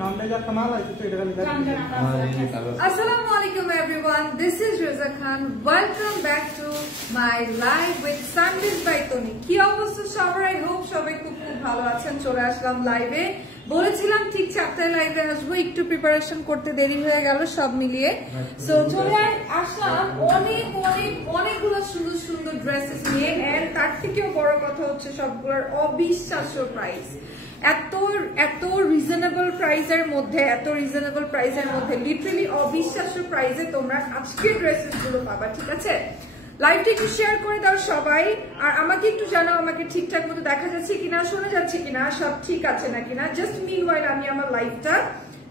Assalamualaikum everyone, this is Raza Khan. Welcome back to my live with Sundays by Tony. কি অবস্থা সবার? I hope সবাই খুব ভালো আছেন। চলে আসলাম লাইভে, বলেছিলাম ঠিক চারটায় লাইভে আসবো, একটু প্রিপারেশন করতে দেরি হয়ে গেল সব মিলিয়ে। সো চলে আসলাম অনেকগুলো সুন্দর সুন্দর ড্রেসেস নিয়ে, এন্ড তার থেকেও বড় কথা হচ্ছে সবগুলোর অবিশ্বাস্য প্রাইস। এত রিজনেবল প্রাইসের মধ্যে লিটারালি অবিশ্বাস্য প্রাইসে তোমরা আজকের ড্রেসেস গুলো পাবা। ঠিক আছে, লাইভটা একটু শেয়ার করে দাও সবাই, আর আমাকে একটু জানাও আমাকে ঠিকঠাক মতো দেখা যাচ্ছে কিনা, শোনা যাচ্ছে কিনা, সব ঠিক আছে নাকি না। জাস্ট মিনওয়াইল আমি আমার লাইভটা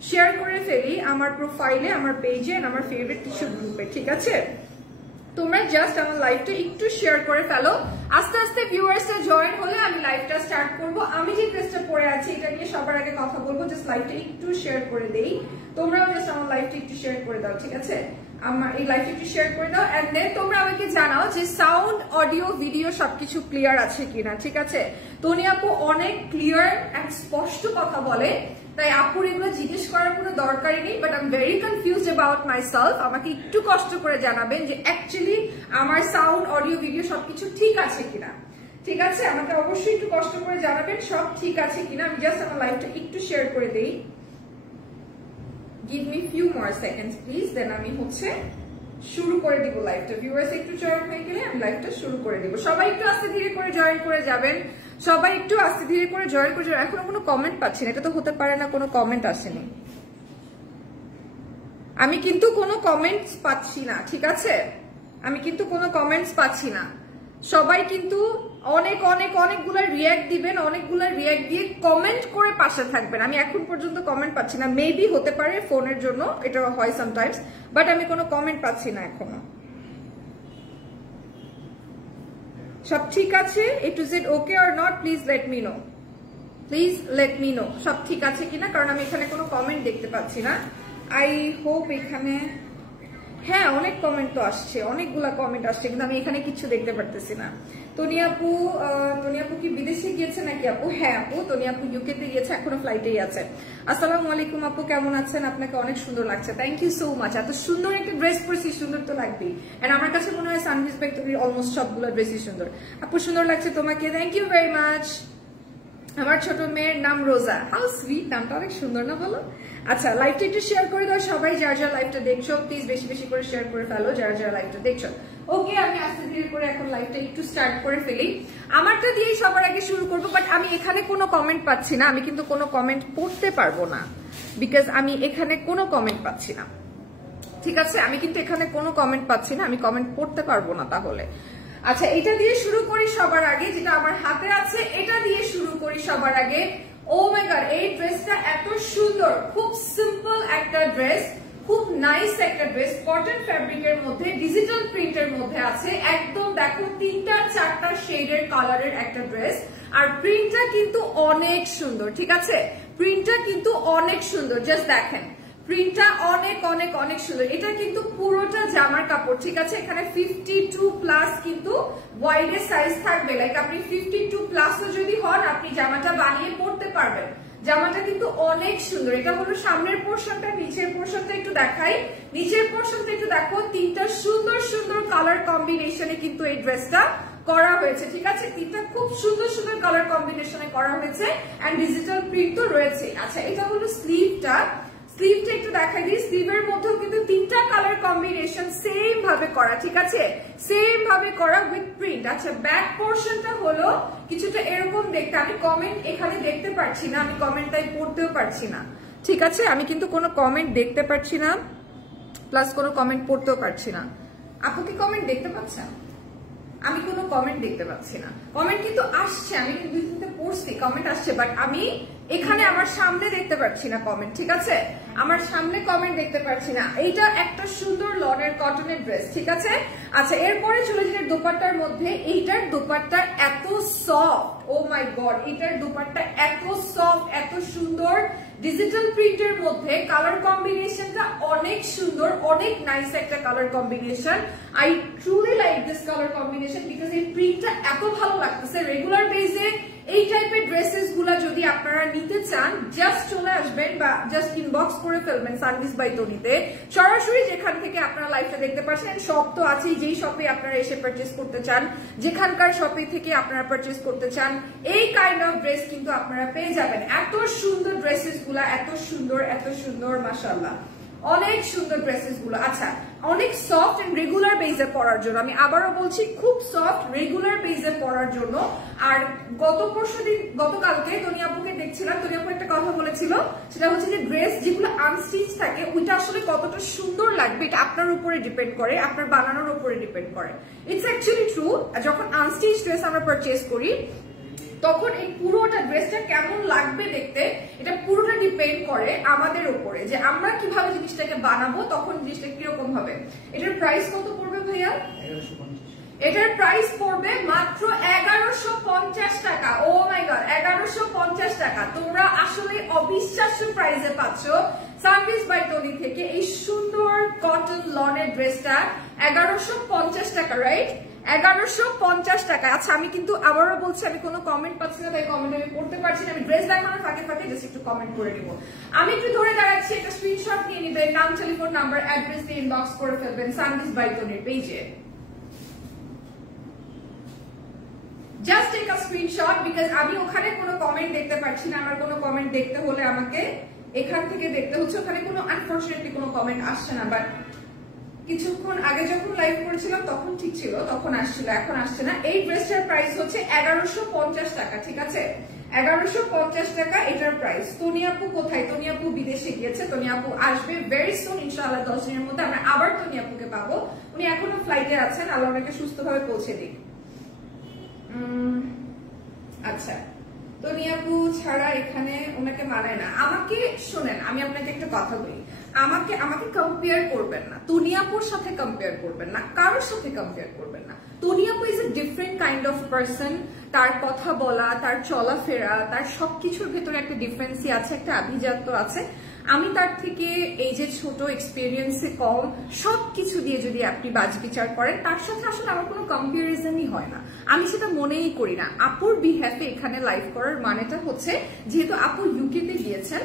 শেয়ার করে ফেলি আমার প্রোফাইলে, আমার পেজে, আমার ফেভারিট কিছু গ্রুপে। ঠিক আছে, তোমরা জাস্ট আমার লাইভটা একটু শেয়ার করে ফেলো। আস্তে আস্তে ভিউয়ার্সরা জয়েন হলে আমি লাইভটা স্টার্ট করব। আমি যে ড্রেসটা পরে আছি এটা নিয়ে সবার আগে কথা বলবো, জাস্ট লাইভটা একটু শেয়ার করে দেই। তোমরাও জাস্ট আমার লাইভটা একটু শেয়ার করে দাও। ঠিক আছে, আমার এই লাইভটা একটু শেয়ার করে দাও, এন্ড দেন তোমরা আমাকে জানাও যে সাউন্ড, অডিও, ভিডিও সবকিছু ক্লিয়ার আছে কিনা। ঠিক আছে, তনি আপু অনেক ক্লিয়ার এন্ড স্পষ্ট কথা বলে, তাই আপুর এগুলো জিজ্ঞেস করার কোনো দরকারই নেই, but I am very confused about myself. আমাকে একটু কষ্ট করে জানাবেন যে অ্যাকচুয়ালি আমার সাউন্ড, অডিও, ভিডিও সবকিছু ঠিক আছে কিনা। ঠিক আছে, আমাকে অবশ্যই একটু কষ্ট করে জানাবেন সব ঠিক আছে কিনা। আমি জাস্ট আমার লাইভটা একটু শেয়ার করে দেই। Give me few more seconds please, then আমি শুরু করে দিব লাইভটা। ভিউয়ার্স একটু জয়েন হয়ে গেলে আমি লাইভটা শুরু করে দিব। সবাই একটু আস্তে ধীরে করে জয়েন করে যাবেন, সবাই একটু আস্তে ধীরে করে জয়েন করে যাবেন। এখনো কোনো কমেন্ট পাচ্ছি না, এটা তো হতে পারে না কোনো কমেন্ট আসেনি। আমি কিন্তু কোনো কমেন্টস পাচ্ছি না। ঠিক আছে, আমি কিন্তু কোনো কমেন্টস পাচ্ছি না। সবাই কিন্তু অনেকগুলো রিয়্যাক্ট দিবেন, অনেকগুলো রিয়্যাক্ট দিয়ে কমেন্ট করে পাশে থাকবেন। আমি এখন পর্যন্ত কমেন্ট পাচ্ছি না, মেবি হতে পারে ফোনের জন্য, এটা হয় সামটাইমস, বাট আমি কোনো কমেন্ট পাচ্ছি না এখনো। সব ঠিক আছে? A to Z okay or not? Please let me know. Please let me know সব ঠিক আছে কিনা, কারণ আমি এখানে কোনো কমেন্ট দেখতে পাচ্ছি না। আই হোপ এখানে, হ্যাঁ অনেক কমেন্ট তো আসছে, অনেকগুলা কমেন্ট আসছে, কিন্তু আমি এখানে কিছু দেখতে পারতেছি না। তনি আপু কি বিদেশে গিয়েছে নাকি আপু? হ্যাঁ আপু, তনি আপু ইউকে তে গিয়েছে, এখনো ফ্লাইটেই আছে। আসসালামু আলাইকুম আপু, কেমন আছেন? আপনাকে অনেক সুন্দর লাগছে, থ্যাংক ইউ সো মাচ। এত সুন্দর একটা ড্রেস পরেছি, সুন্দর তো লাগবেই। এন্ড আমার কাছে মনে হয় সানভিস বাই তনির অলমোস্ট সবগুলো ড্রেসই সুন্দর। আপু সুন্দর লাগছে তোমাকে, থ্যাংক ইউ ভেরি মাচ। আমার ছোট মেয়ের নাম রোজা, হাউ সুইট, নামটা অনেক সুন্দর না বলো? আচ্ছা, লাইভটা একটু শেয়ার করে দাও সবাই, যারা যারা লাইভটা দেখছো প্লিজ বেশি বেশি করে শেয়ার করে ফেলো, যারা যারা লাইভটা দেখছো। ওকে, আমি আস্তে ধীরে করে এখন লাইভটা একটু স্টার্ট করে ফেলি। আমারটা দিয়েই সবার আগে শুরু করবো, বাট আমি এখানে কোনো কমেন্ট পাচ্ছি না। আমি কিন্তু কোনো কমেন্ট পড়তে পারবো না, বিকজ আমি এখানে কোনো কমেন্ট পাচ্ছি না। ঠিক আছে, আমি কিন্তু এখানে কোনো কমেন্ট পাচ্ছি না, আমি কমেন্ট পড়তে পারবো না তাহলে। আচ্ছা, এটা দিয়ে শুরু করি সবার আগে, যেটা আমার হাতে আছে এটা দিয়ে শুরু করি সবার আগে। ও মাই গড, এই ড্রেসটা এত সুন্দর, খুব সিম্পল একটা ড্রেস, খুব নাইস একটা ড্রেস, কটন ফ্যাব্রিকের মধ্যে, ডিজিটাল প্রিন্টের মধ্যে আছে। একদম দেখো 3-4টা শেডের কালারের একটা ড্রেস, আর প্রিন্টটা কিন্তু অনেক সুন্দর। ঠিক আছে, প্রিন্টটা কিন্তু অনেক সুন্দর, জাস্ট দেখেন প্রিন্টটা অনেক সুন্দর। এটা কিন্তু পুরোটা জামার কাপড়। ঠিক আছে, এখানে 52+ কিন্তু ওয়াইডের সাইজ থাকবে, লাইক আপনি 52+ যদি হন আপনি জামাটা বানিয়ে পরতে পারবেন। জামাটা কিন্তু অনেক সুন্দর। এটা হলো সামনের পোর্শনটা, নিচের পোর্শনটা একটু দেখাই। নিচের পোর্শনটা একটু দেখো, 3টা সুন্দর সুন্দর কালার কম্বিনেশনে কিন্তু এই ড্রেসটা করা হয়েছে। ঠিক আছে, 3টা খুব সুন্দর সুন্দর কালার কম্বিনেশনে করা হয়েছে, এন্ড ডিজিটাল প্রিন্ট তো রয়েছে। আচ্ছা, এটা হলো স্লিভটা একটু দেখাই দিই। স্লিভের মধ্যেও কিন্তু 3টা কালার কম্বিনেশন সেম ভাবে করা। ঠিক আছে, সেম ভাবে করা উইথ প্রিন্ট। আচ্ছা, ব্যাক পোর্শনটা হলো কিছুটা এরকম দেখতে। আমি কমেন্ট এখানে দেখতে পাচ্ছি না, আমি কমেন্টটাই পড়তেও পারছি না। ঠিক আছে, আমি কিন্তু কোনো কমেন্ট দেখতে পাচ্ছি না, প্লাস কোনো কমেন্ট পড়তেও পারছি না। আপু কি কমেন্ট দেখতে পাচ্ছেন? আমি কোনো কমেন্ট দেখতে পাচ্ছি না। কমেন্ট কিন্তু আসছে, আমি কিন্তু 2-3টা পড়ছি, কমেন্ট আসছে, বাট আমি এখানে আমার সামনে দেখতে পাচ্ছি না কমেন্ট। ঠিক আছে, আমার সামনে কমেন্ট দেখতে পাচ্ছি না। এইটা একটা সুন্দর লনের কটনের ড্রেস। ঠিক আছে, আচ্ছা এরপরে চলে যাই দোপাট্টার মধ্যে। এইটার দোপাট্টা এত সফট, ও মাই গড, এইটার দোপাট্টা এত সফট, এত সুন্দর, ডিজিটাল প্রিন্টের মধ্যে কালার কম্বিনেশনটা অনেক সুন্দর, অনেক নাইস একটা colour combination. I truly like this colour combination because এই প্রিন্টটা এত ভালো লাগতেছে। রেগুলার বেসে এই টাইপের ড্রেসেস গুলা যদি আপনারা নিতে চান জাস্ট চলে আসবেন বা জাস্ট ইনবক্স করে ফেলবেন সানভিস বাই তনিতে, সরাসরি যেখান থেকে আপনারা লাইভটা দেখতে পাচ্ছেন। শপ তো আছেই, যেই শপে আপনারা এসে পারচেজ করতে চান, যেখানকার শপে থেকে আপনারা পারচেজ করতে চান, এই কাইন্ড অফ ড্রেস কিন্তু আপনারা পেয়ে যাবেন। এত সুন্দর ড্রেসেস গুলা, এত সুন্দর মাশাআল্লাহ, অনেক সুন্দর ড্রেসেস গুলো। আচ্ছা, অনেক সফট এন্ড রেগুলার বেজে পরার জন্য, আমি আবারও বলছি খুব সফট রেগুলার বেজে পরার জন্য। আর গতকালকে তনি আপুকে দেখছিলাম, তনি আপু একটা কথা বলেছিল, সেটা হচ্ছে যে ড্রেস যেগুলো আনস্টিচ থাকে ওইটা আসলে কতটা সুন্দর লাগবে এটা আপনার উপরে ডিপেন্ড করে, আপনার বানানোর উপরে ডিপেন্ড করে। ইটস অ্যাকচুয়ালি ট্রু, যখন আনস্টিচ ড্রেস আমরা পারচেজ করি তখন এই পুরোটা ড্রেসটা কেমন লাগবে দেখতে, এটা পুরোটা ডিপেন্ড করে আমাদের উপরে, যে আমরা কিভাবে জিনিসটাকে বানাবো, তখন জিনিসটা কিরকম হবে। এটার প্রাইস কত পড়বে ভাইয়া? এটার প্রাইস পড়বে মাত্র 1150 টাকা। ও মাই গড, 1150 টাকা। তোমরা আসলে অবিশ্বাস্য প্রাইসে পাচ্ছ সানভিস বাই তনি থেকে এই সুন্দর কটন লনের ড্রেসটা 1150 টাকা, রাইট? 1150 টাকা। আচ্ছা, আমি কিন্তু আবারও বলছি, আমি কোনো কমেন্ট পাচ্ছি না, তাই কমেন্ট আমি করতে পারছি না। আমি ড্রেস দেখানোর ফাঁকে ফাঁকে জাস্ট একটু কমেন্ট করে নিব। আমি একটু ধরে দাঁড়াচ্ছি, একটা স্ক্রিনশট নিয়ে নিবেন, নাম, টেলিফোন নাম্বার, অ্যাড্রেস দিয়ে ইনবক্স করে ফেলবেন সানভিস বাই তনির পেজে। Just take a screenshot, because আমি ওখানে কোনো কমেন্ট দেখতে পাচ্ছি না। আমার কোনো কমেন্ট দেখতে হলে আমাকে এখান থেকে দেখতে হচ্ছে, ওখানে কোনো আনফরচুনেটলি কোনো কমেন্ট আসছে না। বাট কিছুক্ষণ আগে যখন লাইভ করেছিলাম তখন ঠিক ছিল, তখন আসছিল, এখন আসছে না। এই ড্রেসটার প্রাইস হচ্ছে 1150 টাকা, ঠিক আছে? 1150 টাকা এটার প্রাইস। তনি আপু কোথায়? তনি আপু বিদেশে গিয়েছে, তনি আপু আসবে ভেরি সুন ইনশাআল্লাহ, 10 দিনের মধ্যে আমরা আবার তনি আপুকে পাবো। উনি এখনো ফ্লাইটে আছেন, আল্লাহ ওনাকে সুস্থভাবে পৌঁছে দিক। আচ্ছা, তনি আপু ছাড়া এখানে ওনাকে মানায় না। আমাকে শোনেন, আমি আপনাকে একটা কথা বলি, আমাকে কম্পেয়ার করবেন না, তনি আপুর সাথে কম্পেয়ার করবেন না, কারোর সাথে কম্পেয়ার করবেন না। তনি আপু is a different kind of person. তার কথা বলা, তার চলাফেরা, তার সবকিছুর ভেতরে একটা ডিফারেন্সই আছে, একটা আভিজাত্য আছে। আমি তার থেকে এই যে ছোট, এক্সপিরিয়েন্সে কম, সবকিছু দিয়ে যদি আপনি বাজ বিচার করেন, তার সাথে আসলে আমার কোনো কম্পারিজনই হয় না, আমি সেটা মনেই করি না। আপুর বিহ্যাফে এখানে লাইভ করার মানেটা হচ্ছে, যেহেতু আপু ইউকেতে গিয়েছেন,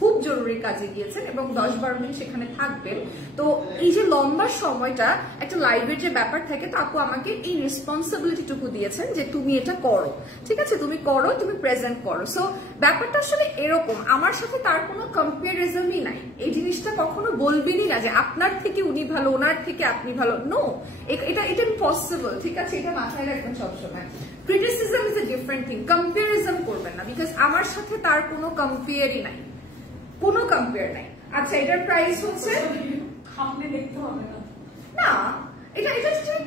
খুব জরুরি কাজে গিয়েছেন এবং 10-12 দিন সেখানে থাকবেন, তো এই যে লম্বা সময়টা একটা লাইভের যে ব্যাপার থাকে, তো আপু আমাকে এই রেসপন্সিবিলিটিটুকু দিয়েছেন যে তুমি এটা করো, ঠিক আছে, তুমি করো, তুমি প্রেজেন্ট করো। সো ব্যাপারটা আসলে এরকম, আমার সাথে তার কোনো কম্পারিজনই নাই। এই জিনিসটা কখনো বলবেনই না যে আপনার থেকে উনি ভালো, ওনার থেকে আপনি ভালো, নো, এটা ইম্পসিবল, ঠিক আছে? এটা মাথায় রাখবেন সবসময়। Criticism is a different thing, comparison করবেন না, বিকজ আমার সাথে তার কোনো কম্পেয়ারই নাই, কোনো কম্পেয়ার নাই। আচ্ছা, এটার প্রাইস হচ্ছে, আপনি দেখতে হবে না, না এটা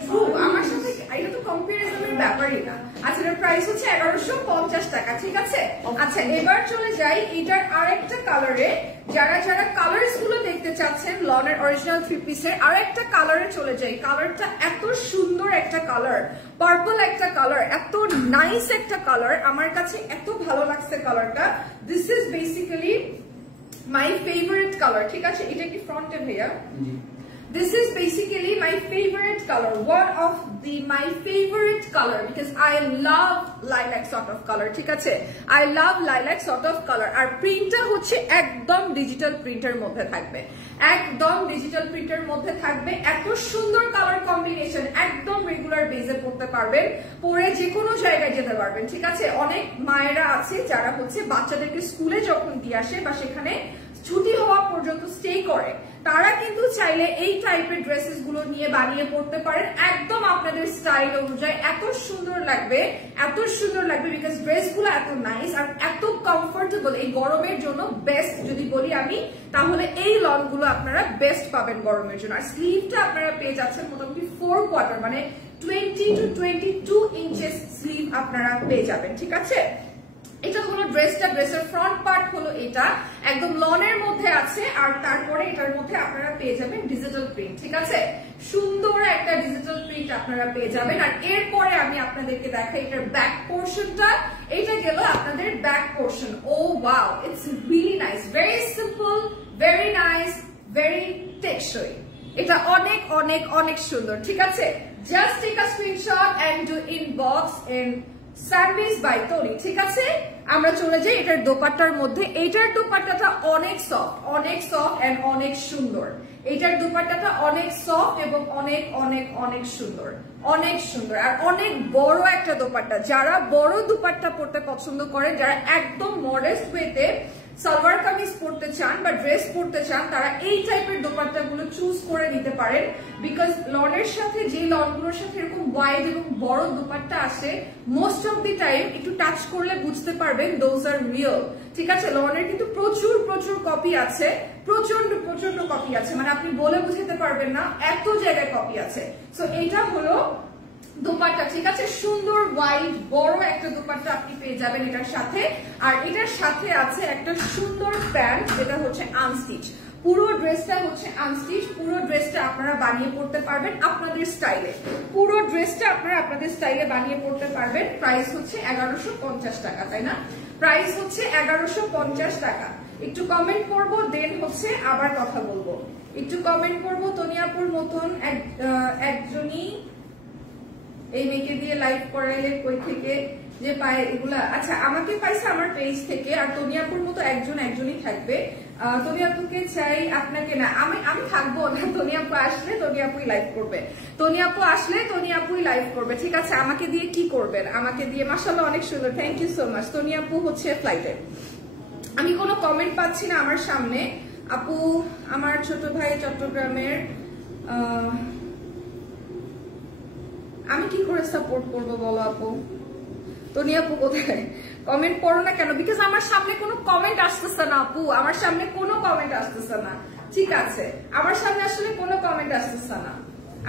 ট্রু, আমার সাথে এটা তো কম্পারিজনের ব্যাপারই না। আচ্ছা, এটার প্রাইস হচ্ছে 1150 টাকা, ঠিক আছে? আচ্ছা, এবার চলে যাই এটার আরেকটা কালারে। যারা কালার্স গুলো দেখতে চাচ্ছেন লনের অরিজিনাল 3 পিসের, আরেকটা কালারে চলে যাই। কালারটা এত সুন্দর একটা কালার, পার্পল একটা কালার, এত নাইস একটা কালার, আমার কাছে এত ভালো লাগছে কালারটা। This is basically my favorite color, ঠিক আছে? এটা কি ফ্রন্টে ভাইয়া? This is basically my favorite color, one of my favorite color, because I love lilac sort of color, ঠিক আছে? I love lilac sort of color. আর প্রিন্টটা হচ্ছে একদম ডিজিটাল প্রিন্টের মধ্যে থাকবে, একদম ডিজিটাল প্রিন্টের মধ্যে থাকবে। এত সুন্দর কালার কম্বিনেশন, একদম রেগুলার বেজে পড়তে পারবেন, পরে যে কোনো জায়গায় যেতে পারবেন, ঠিক আছে? অনেক মায়েরা আছে যারা হচ্ছে বাচ্চাদেরকে স্কুলে যখন দিয়ে আসে বা সেখানে ছুটি হওয়া পর্যন্ত স্টে করে, তারা কিন্তু চাইলে এই টাইপের ড্রেসেস গুলো নিয়ে বানিয়ে পড়তে পারেন, একদম আপনাদের স্টাইল অনুযায়ী। এত সুন্দর লাগবে, এত সুন্দর লাগবে, বিকজ ড্রেস গুলো এত নাইস আর এত কমফোর্টেবল। এই গরমের জন্য বেস্ট যদি বলি আমি, তাহলে এই লন গুলো আপনারা বেস্ট পাবেন গরমের জন্য। আর স্লিভটা আপনারা পেয়ে যাচ্ছেন মোটামুটি 4 কোয়ার্টার, মানে 20 to 22 ইঞ্চেস স্লিভ আপনারা পেয়ে যাবেন, ঠিক আছে? এটা হলো ড্রেসটা, ড্রেসের ফ্রন্ট পার্ট হলো এটা, একদম লনের মধ্যে আছে। আর তারপরে এটার মধ্যে আপনারা পেয়ে যাবেন ডিজিটাল প্রিন্ট, ঠিক আছে? সুন্দর একটা ডিজিটাল প্রিন্ট আপনারা পেয়ে যাবেন। আর এরপরে আমি আপনাদেরকে দেখাই এটার ব্যাক পোর্শনটা। এটা গেল আপনাদের ব্যাক পোর্শন। ও wow, it's really nice, very simple, very nice, very টেকসই। এটা অনেক অনেক অনেক সুন্দর, ঠিক আছে? Just take a screenshot and do inbox in sandwich by Tony, ঠিক আছে। আমরা চলে যাই এটার দোপাট্টার মধ্যে। এইটার দোপাট্টাটা অনেক সফট এন্ড অনেক সুন্দর। এটার দোপাট্টাটা অনেক সফট এবং অনেক অনেক অনেক সুন্দর, অনেক সুন্দর আর অনেক বড় একটা দোপাট্টা। যারা বড় দোপাট্টা পরতে পছন্দ করেন, যারা একদম মডেস্ট ওয়েতে সালোয়ার কামিজ পরতে চান বা ড্রেস পরতে চান, তারা এই টাইপের দোপাট্টাগুলো চুজ করে নিতে পারেন। বিকজ লনের সাথে যে লনগুলোর সাথে এরকম ওয়াইড এবং বড় দোপাট্টা আসে, মোস্ট অফ দি টাইম একটু টাচ করলে বুঝতে পারবেন দোজ আর রিয়েল, ঠিক আছে। লনের কিন্তু প্রচুর প্রচুর কপি আছে, প্রচন্ড প্রচন্ড কপি আছে, মানে আপনি বলে বুঝাতে পারবেন না, এত জায়গায় কপি আছে। সো এইটা হলো দোপাট্টা, ঠিক আছে। সুন্দর ওয়াইড বড় একটা দোপাট্টা আপনি পেয়ে যাবেন এটার সাথে। আর এটার সাথে আছে একটা সুন্দর প্যান্ট, যেটা হচ্ছে আনস্টিচ। পুরো ড্রেসটা হচ্ছে আনস্টিচ। পুরো ড্রেসটা আপনারা বানিয়ে পড়তে পারবেন আপনাদের স্টাইলে। পুরো ড্রেসটা আপনারা আপনাদের স্টাইলে বানিয়ে পড়তে পারবেন। প্রাইস হচ্ছে 1150 টাকা, তাই না? প্রাইস হচ্ছে 1150 টাকা। একটু কমেন্ট করবো, দেন হচ্ছে আবার কথা বলবো। একটু কমেন্ট করবো। তনিয়াপুর মতন একজনই এই মেয়েকে দিয়ে লাইভ করাইলে কই থেকে যে পায় এগুলা? আচ্ছা, আমাকে পাইছে আমার পেজ থেকে। আর তনিয়াপুর মতো একজনই থাকবে। তনিয়াপুকে চাই, আপনাকে না। আমি থাকবো না। তনিয়াপু আসলে তনিয়াপুই লাইভ করবে। তনিয়াপু আসলে তনিয়াপুই লাইভ করবে, ঠিক আছে। আমাকে দিয়ে কি করবেন? আমাকে দিয়ে মাশাআল্লাহ অনেক সুন্দর, থ্যাংক ইউ সো মাচ। তনিয়াপু হচ্ছে ফ্লাইটে। আমি কোনো কমেন্ট পাচ্ছি না আমার সামনে। আপু, আমার ছোট ভাই চট্টগ্রামের, আমি কি করে সাপোর্ট করবো বলো আপু? তনিয়াপু কোথায়? কমেন্ট পড়ো না কেন? বিকজ আমার সামনে কোনো কমেন্ট আসতেছে না আপু, আমার সামনে কোনো কমেন্ট আসতেছে না, ঠিক আছে। আমার সামনে আসলে কোনো কমেন্ট আসতেছে না,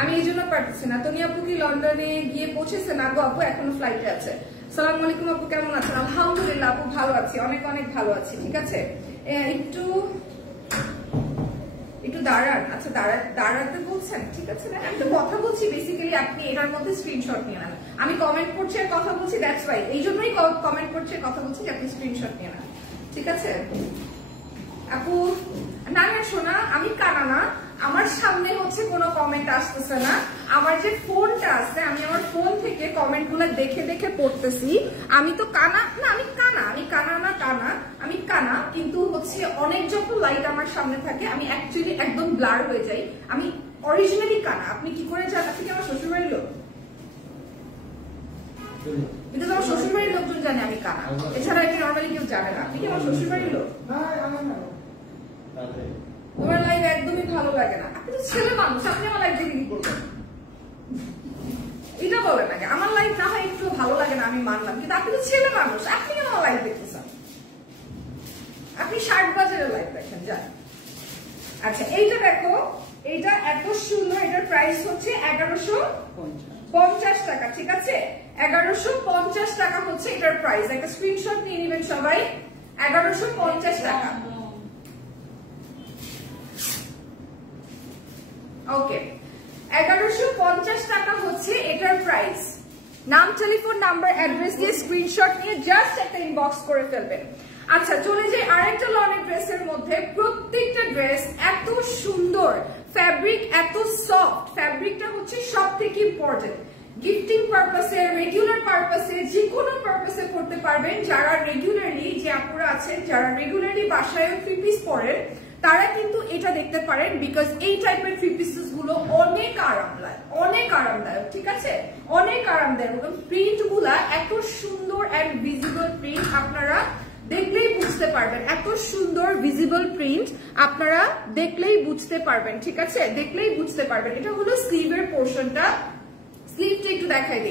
আমি এই জন্য পারতেছি না। তনিয়াপু কি লন্ডনে গিয়ে পৌঁছেছে? না গো আপু, এখনো ফ্লাইটে আছে। সালাম আলাইকুম আপু, কেমন আছেন? আলহামদুলিল্লাহ আপু, ভালো আছি, অনেক অনেক ভালো আছি, ঠিক আছে। একটু দাঁড়ান। আচ্ছা, দাঁড়াতে বলছেন, ঠিক আছে না? আমি তো কথা বলছি, বেসিক্যালি আপনি এটার মধ্যে স্ক্রিনশট নিয়ে নেন। আমি কমেন্ট করছি আর কথা বলছি, দ্যাটস রাইট। এই জন্যই কমেন্ট করছি আর কথা বলছি যে আপনি স্ক্রিনশট নিয়ে নেন, ঠিক আছে আপু। না না শোনা, আমি কানা না, আমার সামনে হচ্ছে কোনো কমেন্ট আসতেছে না। আমার যে ফোনটা আছে, আমি আমার ফোন থেকে কমেন্ট গুলো দেখে দেখে পড়তেছি। আমি তো কানা না, আমি কানা, কিন্তু হচ্ছে অনেক যখন লাইট আমার সামনে থাকে, আমি অ্যাকচুয়ালি একদম ব্লার হয়ে যাই। আমি অরিজিনালি কানা। আপনি কি করে জানেন? আপনি কি আমার শ্বশুরবাড়ির লোক? কিন্তু আমার শ্বশুরবাড়ির লোকজন জানে আমি কানা, এছাড়া এটা নর্মালি কেউ জানে না। আপনি কি আমার শ্বশুরবাড়ির লোক? তোমার লাইভ একদমই ভালো লাগে না। আপনি তো ছেলে মানুষ, আপনি আমার লাইভ দেখে কি করবেন? এটা বলেন আগে। আমার লাইভ না হয় একটু ভালো লাগে না, আমি মানলাম, কিন্তু আপনি তো ছেলে মানুষ, আপনি কেন আমার লাইভ দেখতেছেন? আপনি 60 বাজারের লাইভ দেখেন, যান। আচ্ছা, এইটা দেখো, এইটা এত সুন্দর। এটার প্রাইস হচ্ছে 1150 টাকা, ঠিক আছে। 1150 টাকা হচ্ছে এটার প্রাইস। একটা স্ক্রিনশট নিয়ে নেবেন সবাই। 1150 টাকা। ওকে, 1150 টাকা হচ্ছে এটার প্রাইস। নাম, টেলিফোন নাম্বার, অ্যাড্রেস দিয়ে স্ক্রিনশট নিয়ে জাস্ট একটা ইনবক্স করে ফেলবেন। আচ্ছা, চলে যাই আরেকটা লনের ড্রেসের মধ্যে। প্রত্যেকটা ড্রেস এত সুন্দর, ফ্যাব্রিক এত সফট। ফ্যাব্রিকটা হচ্ছে সব থেকে ইম্পর্টেন্ট। গিফটিং পারপাসে, রেগুলার পারপাসে, যে কোনো পারপাসে করতে পারবেন। যারা রেগুলারলি, যে আপুরা আছেন যারা রেগুলারলি বাসায় 3 পিস পরেন, তারা কিন্তু এটা দেখতে পারেন। বিকজ এই টাইপের 3 পিসেস গুলো অনেক আরামদায়ক, ঠিক আছে, অনেক আরামদায়ক। এবং প্রিন্ট গুলা এত সুন্দর এন্ড ভিজিবল প্রিন্ট, আপনারা দেখলেই বুঝতে পারবেন। এত সুন্দর ভিজিবল প্রিন্ট আপনারা দেখলেই বুঝতে পারবেন, ঠিক আছে, দেখলেই বুঝতে পারবেন। এটা হলো স্লিভের পোর্শনটা। স্লিভটা একটু দেখাই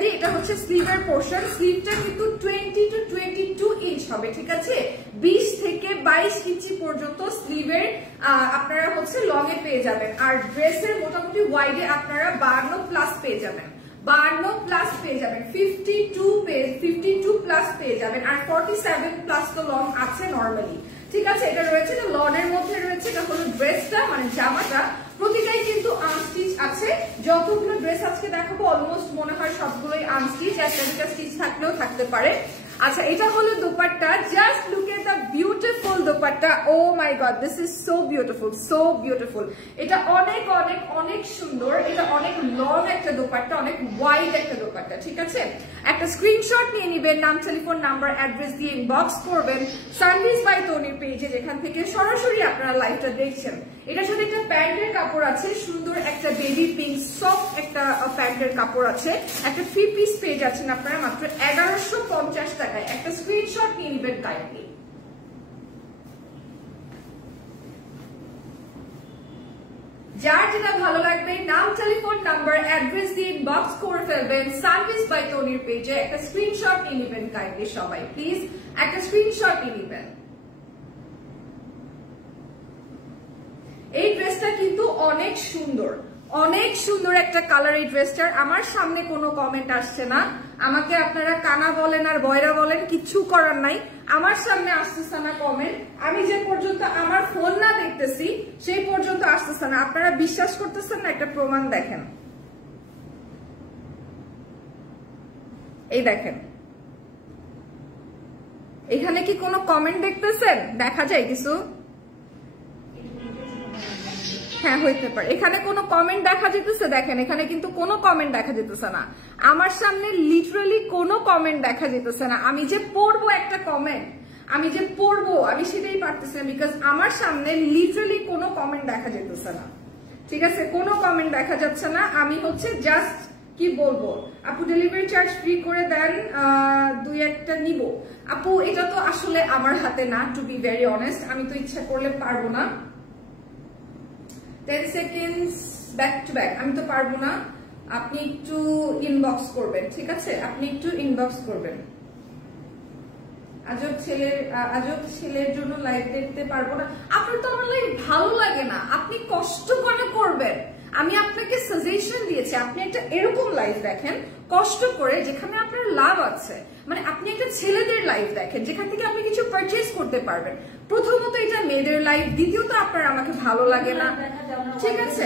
দিই। এটা হচ্ছে স্লিভের পোর্শন। স্লিভটা কিন্তু 20 to 22 ইঞ্চ হবে, ঠিক আছে। 20 থেকে 22 ইঞ্চি পর্যন্ত স্লিভের আপনারা হচ্ছে লং এ পেয়ে যাবেন। আর ড্রেসের মোটামুটি ওয়াইডে আপনারা 52 প্লাস পেয়ে যাবেন। 52 প্লাস পেয়ে যাবেন, 52 প্লাস পেয়ে যাবেন। আর 47 প্লাস তো লং আছে নর্মালি, ঠিক আছে। এটা রয়েছে, এটা লনের মধ্যে রয়েছে। এটা হলো ড্রেসটা, মানে জামাটা। প্রতিটাই কিন্তু আনস্টিচ আছে। যতগুলো ড্রেস আজকে দেখাবো অলমোস্ট মনে হয় সবগুলোই আনস্টিচ, একটা দুটা স্টিচ থাকলেও থাকতে পারে। আচ্ছা, এটা হলো dupatta. Just look at the beautiful beautiful dupatta. Oh my god, this is so beautiful, so beautiful. এটা অনেক অনেক অনেক সুন্দর, এটা অনেক লং একটা দোপাট্টা, অনেক ওয়াইড একটা দোপাট্টা, ঠিক আছে। একটা স্ক্রিনশট নিয়ে নিবেন, নাম, টেলিফোন নাম্বার, অ্যাড্রেস দিয়ে ইনবক্স করবেন সানভিজ বাই তনির পেজে, যেখান থেকে সরাসরি আপনারা লাইভটা দেখছেন। এটার সাথে একটা প্যান্টের কাপড় আছে, সুন্দর একটা বেবি পিঙ্ক সফট একটা প্যান্টের কাপড় আছে। একটা 3 পিস পেজ আছেন আপনারা মাত্র 1150 টাকায়। একটা স্ক্রিনশট নিয়ে নিবেন কাইন্ডলি। যার যেটা ভালো লাগবে নাম, টেলিফোন নাম্বার, অ্যাড্রেস দিয়ে ইনবক্স করে ফেলবেন সানভিজ বাই তনির পেজে। একটা স্ক্রিনশট নিয়ে নিবেন কাইন্ডলি সবাই, প্লিজ একটা স্ক্রিনশট নিয়ে নিবেন। এই ড্রেসটা কিন্তু অনেক সুন্দর, অনেক সুন্দর একটা কালার এই ড্রেসটার। আমার সামনে কোনো কমেন্ট আসছে না, আমাকে আপনারা কানা বলেন আর বয়রা বলেন, কিচ্ছু করার নাই, আমার সামনে আসতেছে না কমেন্ট। আমি যে পর্যন্ত আমার ফোন না দেখতেছি সেই পর্যন্ত আসতেছে না। আপনারা বিশ্বাস করতেছেন না, একটা প্রমাণ দেখেন, এই দেখেন এখানে কি কোনো কমেন্ট দেখতেছেন? দেখা যায় কিছু? হ্যাঁ হইতে পারে, এখানে কোনো কমেন্ট দেখা যেতেছে? দেখেন এখানে কিন্তু কোনো কমেন্ট দেখা যেতেছে না, আমার সামনে লিটারালি কোনো কমেন্ট দেখা যেতেছে না। আমি যে পড়বো একটা কমেন্ট, আমি যে পড়বো আমি সেটাই পারতেছি না, বিকজ আমার সামনে লিটারালি কোনো কমেন্ট দেখা যেতেছে না, ঠিক আছে, কোনো কমেন্ট দেখা যাচ্ছে না। আমি হচ্ছে জাস্ট কি বলবো, আপু ডেলিভারি চার্জ ফ্রি করে দেন, 2-1টা নিব। আপু এটা তো আসলে আমার হাতে না, টু বি ভেরি অনেস্ট, আমি তো ইচ্ছা করলে পারবো না। 10 সেকেন্ডস ব্যাক টু ব্যাক আমি তো পারবো না, আপনি একটু ইনবক্স করবেন, ঠিক আছে, আপনি একটু ইনবক্স করবেন। আজব ছেলের জন্য লাইভ দেখতে পারবো না। আপনার তো আমার লাইভ ভালো লাগে না, আপনি কষ্ট করে করবেন। আমি আপনাকে সাজেশন দিয়েছি, আপনি একটা এরকম লাইভ দেখেন কষ্ট করে, যেখানে আপনার লাভ আছে। মানে আপনি একটা ছেলেদের লাইভ দেখেন যেখান থেকে আপনি কিছু পারচেজ করতে পারবেন। প্রথমত এটা মেয়েদের লাইভ, দ্বিতীয়ত আপনার আমাকে ভালো লাগে না, ঠিক আছে,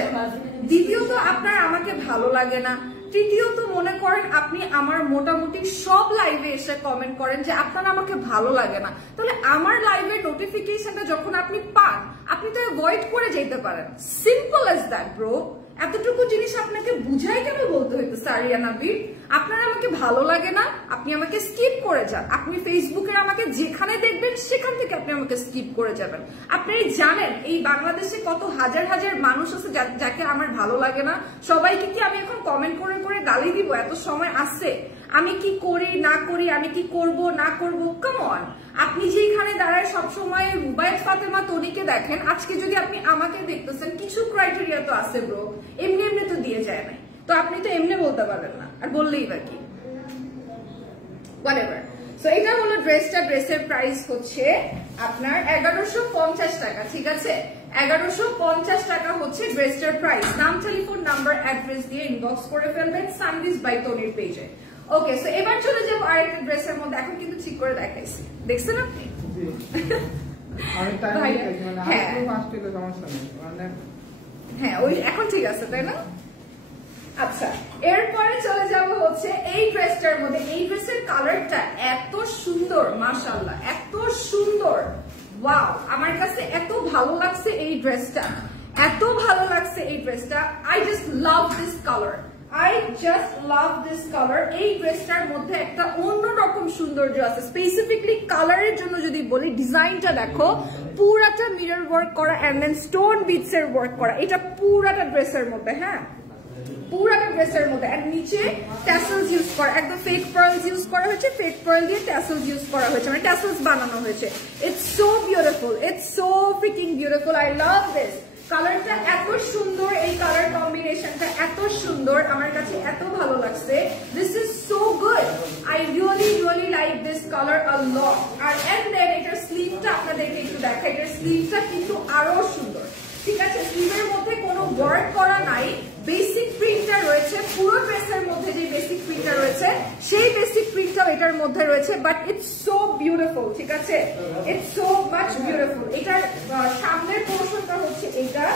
দ্বিতীয়ত আপনার আমাকে ভালো লাগে না, তৃতীয়ত মনে করেন আপনি আমার মোটামুটি সব লাইভে এসে কমেন্ট করেন যে আপনার আমাকে ভালো লাগে না, তাহলে আমার লাইভের নোটিফিকেশনটা যখন আপনি পান আপনি তো অ্যাভয়েড করে যেতে পারেন। Simple as that bro. এতটুকু জিনিস আপনাকে বুঝাই কেন বলতে হইতেছে আরিয়ানা বি? আপনার আমাকে ভালো লাগে না, আপনি আমাকে স্কিপ করে যান। আপনি ফেসবুকে আমাকে যেখানে দেখবেন সেখান থেকে আপনি আমাকে স্কিপ করে যাবেন। আপনি জানেন এই বাংলাদেশে কত হাজার হাজার মানুষ আছে যাকে আমার ভালো লাগে না। সবাইকে কি আমি এখন কমেন্ট করে করে গালি দিব? এত সময় আসছে আমি কি করি না করি, আমি কি করব না করব? কাম অন, আপনি যেখানে দাঁড়ায় সবসময় রুবায়েত ফাতেমা তনিকে দেখেন, আজকে যদি আপনি আমাকে দেখতেছেন, কিছু ক্রাইটেরিয়া তো আছে ব্রো, এমনি এমনি তো দিয়ে যায় না, তো আপনি তো এমনি বলতে পারবেন না, আর বললেই বা কি, হোয়াটএভার। সো এটা হলো ড্রেসটা, ড্রেসের প্রাইস হচ্ছে আপনার 1150 টাকা, ঠিক আছে, 1150 টাকা হচ্ছে ড্রেসটার প্রাইস। নাম, টেলিফোন নাম্বার, অ্যাড্রেস দিয়ে ইনবক্স করে ফেলবেন সানভিজ বাই তনির পেজে। ওকে, সো এবার চলে যাবো আরেকটা ড্রেসের মধ্যে। এখন কিন্তু ঠিক করে দেখাইছি, দেখছেন আপনি? হ্যাঁ ওই এখন ঠিক আছে, তাই না? আচ্ছা, এরপরে চলে যাব হচ্ছে এই ড্রেসটার মধ্যে। এই ড্রেসের কালারটা এত সুন্দর, মাশাআল্লাহ, এত সুন্দর, ওয়াও, আমার কাছে এত ভালো লাগছে এই ড্রেসটা, এত ভালো লাগছে এই ড্রেসটা। I just love this colour, I just love this color. এই ড্রেসটার মধ্যে একটা অন্যরকম সৌন্দর্য আছে, স্পেসিফিকলি কালারের জন্য যদি বলি, ডিজাইনটা দেখো, পুরাটা মিরর ওয়ার্ক করা এন্ড দেন স্টোন বিটস এর ওয়ার্ক করা, এটা পুরাটা ড্রেসের মধ্যে, হ্যাঁ পুরাটা ড্রেসের মধ্যে। আর নিচে ট্যাসেলস ইউজ করা, একদম ফেক পার্লস ইউজ করা হয়েছে, ফেক পার্ল দিয়ে ট্যাসেলস ইউজ করা হয়েছে, মানে ট্যাসেলস বানানো হয়েছে। It's so beautiful, it's so fitting beautiful, I love this. কালারটা এত সুন্দর, এই কালার কম্বিনেশনটা এত সুন্দর, আমার কাছে এত ভালো লাগছে। This is so good, I really like this colour a lot. আর এন্ড দেন এটার স্লিভটা আপনাদেরকে একটু দেখাই, এটার স্লিভটা কিন্তু আরো সুন্দর, ঠিক আছে, স্লিভের মধ্যে কোনো ওয়ার্ক করা নাই, বেসিক প্রিন্টটা রয়েছে, পুরো ড্রেসের মধ্যে যে বেসিক প্রিন্টটা রয়েছে সেই বেসিক প্রিন্টটাও এটার মধ্যে রয়েছে, বাট ইটস সো বিউটিফুল, ঠিক আছে, ইটস সো মাচ বিউটিফুল। এটার সামনের পোর্শনটা হচ্ছে এটা,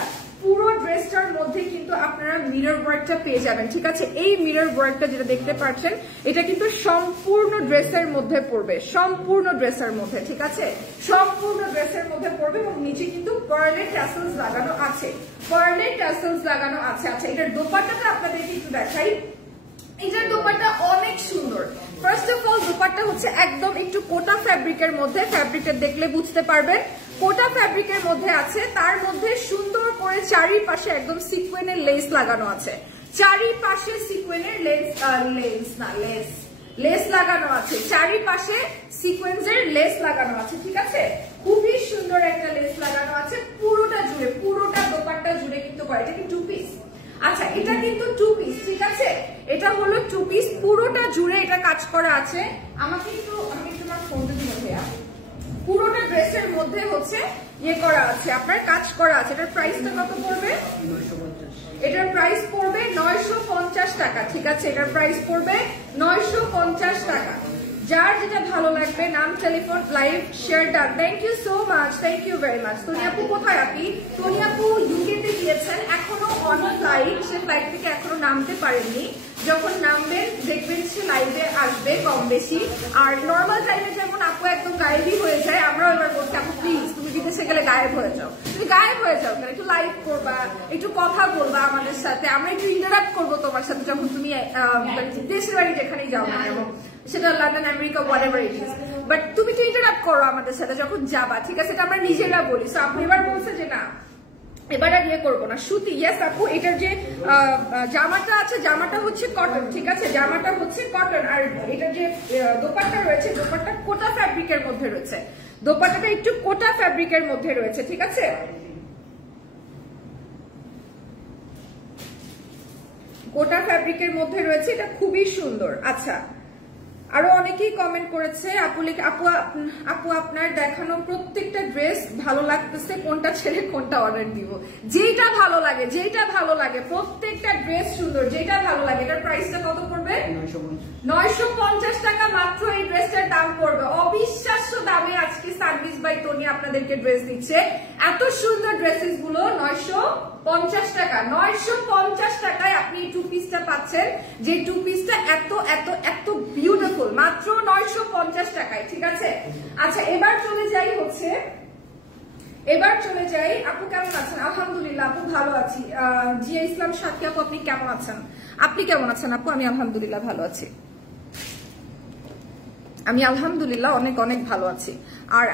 পুরো ড্রেসটার মধ্যে কিন্তু আপনারা মিরর ওয়ার্কটা পেয়ে যাবেন, ঠিক আছে। এই মিরর ওয়ার্কটা যেটা দেখতে পাচ্ছেন এটা কিন্তু সম্পূর্ণ ড্রেসের মধ্যে পড়বে, সম্পূর্ণ ড্রেসের মধ্যে, ঠিক আছে, সম্পূর্ণ ড্রেসের মধ্যে পড়বে এবং নিচে কিন্তু পার্লের ট্যাসেলস লাগানো আছে, পার্লের ট্যাসেলস লাগানো আছে। আচ্ছা, এটার দোপাট্টাটা আপনাদেরকে একটু দেখাই। এটার দোপাট্টা অনেক সুন্দর। ফার্স্ট অফ অল দোপাট্টা হচ্ছে একদম একটু কোটা ফ্যাব্রিকের মধ্যে, ফ্যাব্রিকটা দেখলে বুঝতে পারবেন কোটা ফ্যাব্রিকের মধ্যে আছে। তার মধ্যে সুন্দর করে চারিপাশে একদম সিকোয়েনের লেস লাগানো আছে, চারিপাশে সিকোয়েনের লেস লাগানো আছে, চারিপাশে সিকোয়েন্সের লেস লাগানো আছে, ঠিক আছে। খুবই সুন্দর একটা লেস লাগানো আছে পুরোটা জুড়ে, পুরোটা দোপাট্টা জুড়ে কিন্তু করে। এটা কি 2 পিস? আচ্ছা, এটা কিন্তু 2 পিস, ঠিক আছে, এটা হলো 2 পিস, পুরোটা জুড়ে এটা কাজ করা আছে। আমি একটু আমার ফোনটা দিব ভাইয়া। পুরোটা ড্রেসের মধ্যে হচ্ছে ইয়ে করা আছে, আপনার কাজ করা আছে। এটার প্রাইসটা কত পড়বে? এটার প্রাইস পড়বে 950 টাকা, ঠিক আছে, এটার প্রাইস পড়বে 950 টাকা। যার যেটা ভালো লাগবে নাম, telephone, live share done. Thank you so much, thank you very much. Tony আপু কোথায়? আপনি তনি আপু ইউকেতে গিয়েছেন, এখনো অন ফ্লাইট, সে ফ্লাইট থেকে এখনো নামতে পারেননি। যখন নামবেন দেখবেন সে লাইভে আসবে কম বেশি। আর নর্মাল টাইমে যেমন আপু একদম গায়েবই হয়ে যায়, আমরাও এবার বলছি আপু প্লিজ তুমি বিদেশে গেলে গায়েব হয়ে যাও, তুমি গায়েব হয়ে যাও কেন, একটু লাইভ করবা, একটু কথা বলবা আমাদের সাথে, আমরা একটু ইন্টারাক্ট করবো তোমার সাথে যখন তুমি দেশের বাড়ি যেখানেই যাও না কেন, সেটা London, America, whatever it is, but তুমি তো ইন্টারাক্ট করো আমাদের সাথে যখন যাবা, ঠিক আছে, এটা আমরা নিজেরা বলি। সো আপনি এবার বলছে যে না এবার আর ইয়ে করবো না, সুতি। ইয়েস আপু, এটার যে জামাটা আছে জামাটা হচ্ছে কটন, ঠিক আছে, জামাটা হচ্ছে কটন। আর এটার যে দোপাট্টা রয়েছে দোপাট্টা কোটা ফ্যাব্রিকের মধ্যে রয়েছে, দোপাট্টাটা একটু কোটা ফ্যাব্রিকের মধ্যে রয়েছে, ঠিক আছে, কোটা ফ্যাব্রিকের মধ্যে রয়েছে, এটা খুবই সুন্দর। আচ্ছা, আরো অনেকেই কমেন্ট করেছে আপু আপনার দেখানো প্রত্যেকটা ড্রেস ভালো লাগতেছে, কোনটা ছেড়ে কোনটা অর্ডার দিব? যেটা ভালো লাগে, যেটা ভালো লাগে, প্রত্যেকটা ড্রেস সুন্দর, যেটা ভালো লাগে। এটার প্রাইসটা কত পড়বে? 950 টাকা মাত্র এই ড্রেসটার দাম পড়বে। অবিশ্বাস্য দামে আজকে সার্ভিস বাই তনি আপনাদেরকে ড্রেস দিচ্ছে। এত সুন্দর ড্রেসেস গুলো 950 টাকা, 950 টাকায় আপনি 2 পিসটা পাচ্ছেন, যে 2 পিসটা এত এত এত বিউটিফুল, মাত্র 950 টাকায়, ঠিক আছে। আচ্ছা, এবার চলে যাই আপু কেমন আছেন? আলহামদুলিল্লাহ আপু ভালো আছি। জিয়া ইসলাম সাথী আপু আপনি কেমন আছেন? আপনি কেমন আছেন আপু? আমি আলহামদুলিল্লাহ ভালো আছি, আমি আলহামদুলিল্লাহ অনেক অনেক ভালো আছি। আর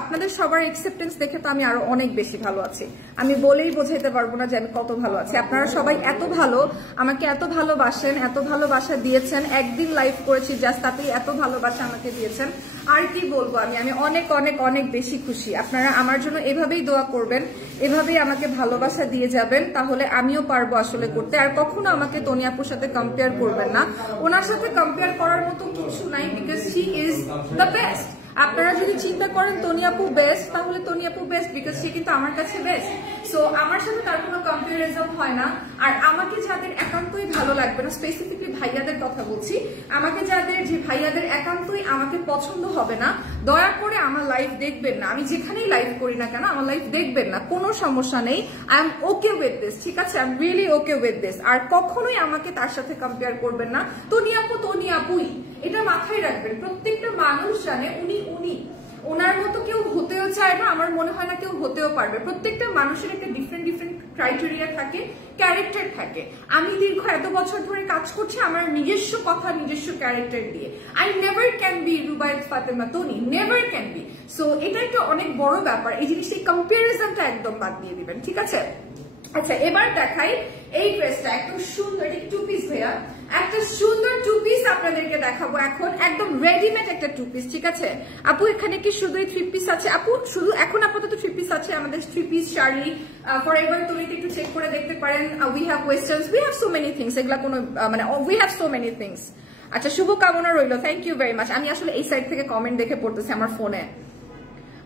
আপনাদের সবার অ্যাকসেপ্টেন্স দেখে তো আমি আরো অনেক বেশি ভালো আছি। আমি বলেই বোঝাইতে পারবো না যে আমি কত ভালো আছি। আপনারা সবাই এত ভালো, আমাকে এত ভালোবাসেন, এত ভালোবাসা দিয়েছেন। একদিন লাইভ করেছি জাস্ট, তাতেই এত ভালোবাসা আমাকে দিয়েছেন। আর কি বলবো, আমি অনেক অনেক অনেক বেশি খুশি। আপনারা আমার জন্য এভাবেই দোয়া করবেন, এভাবেই আমাকে ভালোবাসা দিয়ে যাবেন, তাহলে আমিও পারবো আসলে করতে। আর কখনো আমাকে তনি আপুর সাথে কম্পেয়ার করবেন না, ওনার সাথে কম্পেয়ার করার মতো কিছু নাই, because she is the best. আপনারা যদি চিন্তা করেন তনি আপু বেস্ট, তাহলে তনি আপু বেস্ট, বিকজ সে কিন্তু আমার কাছে বেস্ট। সো আমার সাথে তার কোনো কম্পারিজন হয় না। আর আমাকে যাদের একান্তই ভালো লাগবে না, স্পেসিফিকলি ভাইয়াদের কথা বলছি, আমাকে যে ভাইয়াদের একান্তই আমাকে পছন্দ হবে না, দয়া করে আমার লাইভ দেখবেন না। আমি যেখানেই লাইভ করি না কেন আমার লাইভ দেখবেন না, কোনো সমস্যা নেই। I am okay with this, ঠিক আছে, I am really okay with this. আর কখনোই আমাকে তার সাথে কম্পেয়ার করবেন না। তনি আপুই, এটা মাথায় রাখবেন। প্রত্যেকটা মানুষ জানে উনি ওনার মতো কেউ হতেও চায় না, আমার মনে হয় না কেউ হতেও পারবে। প্রত্যেকটা মানুষের একটা ডিফারেন্ট ক্রাইটেরিয়া থাকে, ক্যারেক্টার থাকে। আমি দীর্ঘ এত বছর ধরে কাজ করছি আমার নিজস্ব কথা, নিজস্ব ক্যারেক্টার দিয়ে। I never can be Rubaiyat Fatema Tony, never can B. So এটা একটা অনেক বড় ব্যাপার, এই জিনিসটা, এই কম্পারিজনটা একদম বাদ দিয়ে দিবেন, ঠিক আছে। আচ্ছা, এবার দেখাই এই ড্রেসটা, একদম সুন্দর। এটা 2 পিস ভাইয়া, একটা সুন্দর 2 পিস আপনাদেরকে দেখাবো এখন, একদম রেডিমেড একটা 2 পিস, ঠিক আছে। আপু এখানে কি শুধুই 3 পিস আছে? আপু শুধু এখন আপাতত 3 পিস আছে আমাদের। 3 পিস শাড়ি ফরএভার তনিতে একটু চেক করে দেখতে পারেন। We have westerns, we have so many things, এগুলা কোনো মানে we have so many things. আচ্ছা, শুভকামনা রইল, থ্যাংক ইউ ভেরি মাচ। আমি আসলে এই সাইড থেকে কমেন্ট দেখে পড়তেছি আমার ফোনে।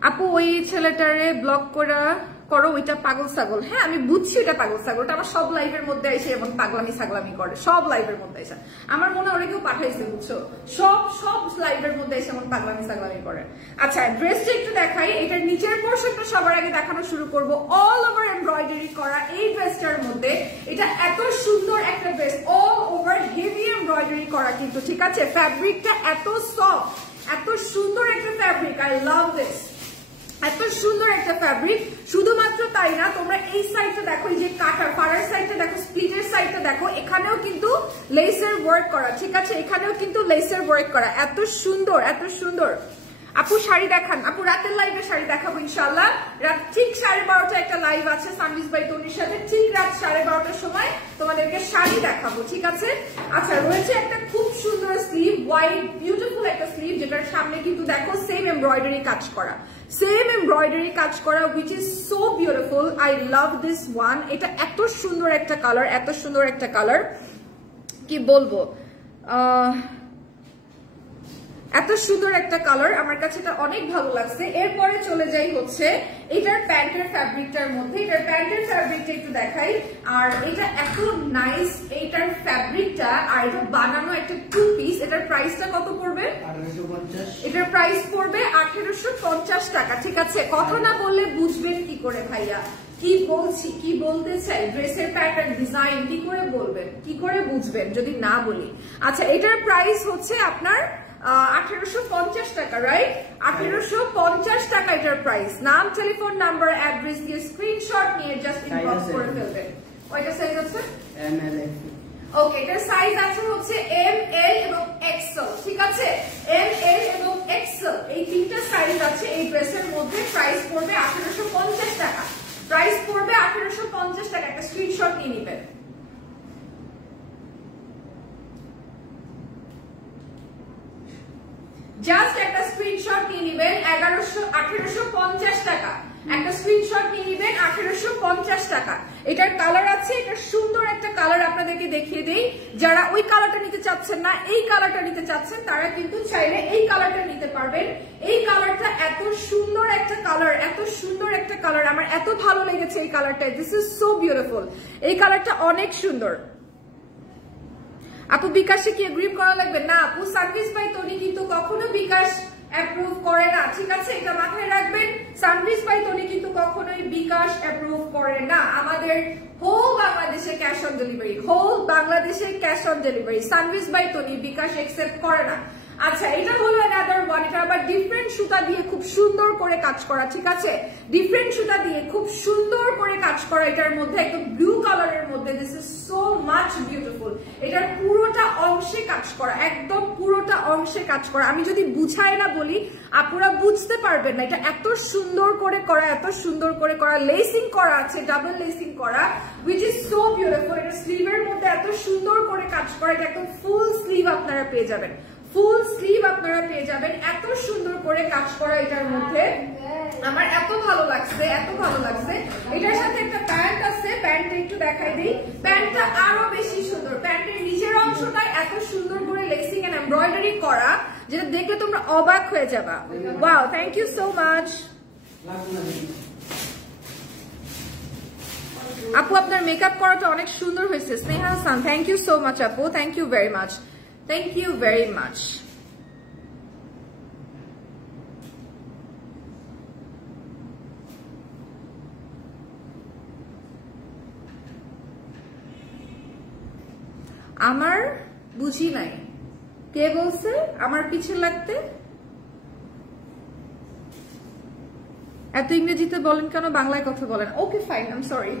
আপু ওই ছেলেটারে ব্লক করা করো ওইটা পাগল ছাগল। হ্যাঁ আমি বুঝছি এটা পাগল ছাগল, এটা আমার সব লাইভের মধ্যে এসে এমন পাগলামি ছাগলামি করে, সব লাইভের মধ্যে এসে। আমার মনে হয় ওরা কেউ পাঠাইছে বুঝছো, সব লাইভের মধ্যে এসে এমন পাগলামি ছাগলামি করে। আচ্ছা ড্রেসটা একটু দেখাই, এটার নিচের পোর্শনটা সবার আগে দেখানো শুরু করবো। অল ওভার এমব্রয়ডারি করা এই ড্রেসটার মধ্যে, এটা এত সুন্দর একটা dress, all over heavy embroidery করা কিন্তু, ঠিক আছে? ফ্যাব্রিকটা এত সফট, এত সুন্দর একটা ফ্যাব্রিক, আই লাভ দিস। এত সুন্দর একটা ফ্যাব্রিক। শুধুমাত্র তাই না, তোমরা এই সাইডটা দেখো, এই যে কাটার পাড়ার সাইডটা দেখো, স্প্লিটের সাইডটা দেখো, এখানেও কিন্তু লেসের ওয়ার্ক করা, ঠিক আছে? এখানেও কিন্তু লেসের ওয়ার্ক করা, এত সুন্দর, এত সুন্দর। আপু শাড়ি দেখান, আপু রাতের লাইভে শাড়ি দেখাবো ইনশাল্লাহ। রাত ঠিক 12:30 একটা লাইভ আছে সানভিজ বাই তনির সাথে, ঠিক রাত 12:30টার সময় তোমাদেরকে শাড়ি দেখাবো, ঠিক আছে? আচ্ছা রয়েছে একটা খুব সুন্দর স্লিভ, হোয়াইট বিউটিফুল একটা স্লিভ, যেটার সামনে কিন্তু দেখো সেম এমব্রয়ডারি কাজ করা, সেম এমব্রয়ডারি কাজ করা, which is so beautiful. I love this one. এটা এত সুন্দর একটা কালার, এত সুন্দর একটা কালার, কি বলবো, এত সুন্দর একটা কালার, আমার কাছে এটা অনেক ভালো লাগছে। এরপরে চলে যাই হচ্ছে এটার প্যান্টের ফ্যাব্রিকটার মধ্যে, এটার প্যান্টের ফ্যাব্রিকটা একটু দেখাই। আর এটা এত নাইস এইটার ফ্যাব্রিকটা, আর এটা বানানো একটা 2 পিস। এটার প্রাইসটা কত পড়বে? 1850। এটার প্রাইস পড়বে 1850 টাকা, ঠিক আছে? কথা না বললে বুঝবেন কি করে ভাইয়া কি বলছি, কি বলতে চাই, ড্রেসের প্যাটার্ন ডিজাইন কি করে বলবেন, কি করে বুঝবেন যদি না বলি? আচ্ছা এটার প্রাইস হচ্ছে আপনার 1850 টাকা, রাইট? 1850 টাকা এটার প্রাইস। নাম, টেলিফোন নাম্বার, অ্যাড্রেস দিয়ে স্ক্রিনশট নিয়ে জাস্ট ইনবক্স করে ফেলবেন। ওইটা সাইজ আছে ML। ওকে, এটার সাইজ আছে হচ্ছে ML এবং XL, ঠিক আছে? ML এবং XL এই তিনটা সাইজ আছে এই ড্রেসের মধ্যে। প্রাইস পড়বে 1850 টাকা, প্রাইস পড়বে 1850 টাকা। একটা স্ক্রিনশট নিয়ে নেবেন। জাস্ট একটা স্ক্রিনশট নিয়ে নেবেন, 1850 টাকা। একটা স্ক্রিনশট নিয়ে নেবেন, 1850 টাকা। এটার কালার আছে, এটা সুন্দর একটা কালার আপনাদেরকে দেখিয়ে দেই। যারা ওই কালারটা নিতে চাচ্ছেন না, এই কালারটা নিতে চাচ্ছেন, তারা কিন্তু চাইলে এই কালারটা নিতে পারবেন। এই কালারটা এত সুন্দর একটা কালার, এত সুন্দর একটা কালার, আমার এত ভালো লেগেছে এই কালারটা। দিস ইজ সো বিউটিফুল, এই কালারটা অনেক সুন্দর। আপু বিকাশে কি এগ্রি করা লাগবে? না আপু, সানভিজ বাই তনি কিন্তু কখনো বিকাশ অ্যাপ্রুভ করে না, ঠিক আছে? এটা মাথায় রাখবেন, সানভিজ বাই তনি কিন্তু কখনোই বিকাশ অ্যাপ্রুভ করে না। আমাদের হোল বাংলাদেশে ক্যাশ অন ডেলিভারি, হোল বাংলাদেশে cash on delivery. Sanvees by Tony bKash accept করে না। আচ্ছা এটা হলো another one, এটা আবার ডিফারেন্ট সুতা দিয়ে খুব সুন্দর করে কাজ করা, ঠিক আছে? ডিফারেন্ট সুতা দিয়ে খুব সুন্দর করে কাজ করা, এটার মধ্যে একদম ব্লু কালারের মধ্যে। This is so much beautiful. এটার পুরোটা অংশে কাজ করা, একদম পুরোটা অংশে কাজ করা। আমি যদি বুঝাই না বলি আপনারা বুঝতে পারবেন না। এটা এত সুন্দর করে করা, এত সুন্দর করে করা, লেসিং করা আছে, ডাবল লেসিং করা, which is so beautiful. এটা স্লিভের মধ্যে এত সুন্দর করে কাজ করা, এটা একদম ফুল স্লিভ আপনারা পেয়ে যাবেন, ফুল স্লিভ আপনারা পেয়ে যাবেন। এত সুন্দর করে কাজ করা এটার মধ্যে, আমার এত ভালো লাগছে, এত ভালো লাগছে। এটার সাথে একটা প্যান্ট আছে, প্যান্টটা একটু দেখাই দিই। প্যান্টটা আরো বেশি সুন্দর, প্যান্টের নিচের অংশটা এত সুন্দর করে লেসিং এন্ড এমব্রয়ডারি করা, যেটা দেখলে তোমরা অবাক হয়ে যাবা। Wow, thank you so much আপু, আপনার মেকআপ করাটা অনেক সুন্দর হয়েছে। Sneha Hasan, thank you so much আপু, thank you very much, thank you very much. আমার বুঝি নাই, কে বলছে আমার পিছে লাগতে? এত ইংরেজিতে বলেন কেন, বাংলায় কথা বলেন। Okay fine, I am sorry.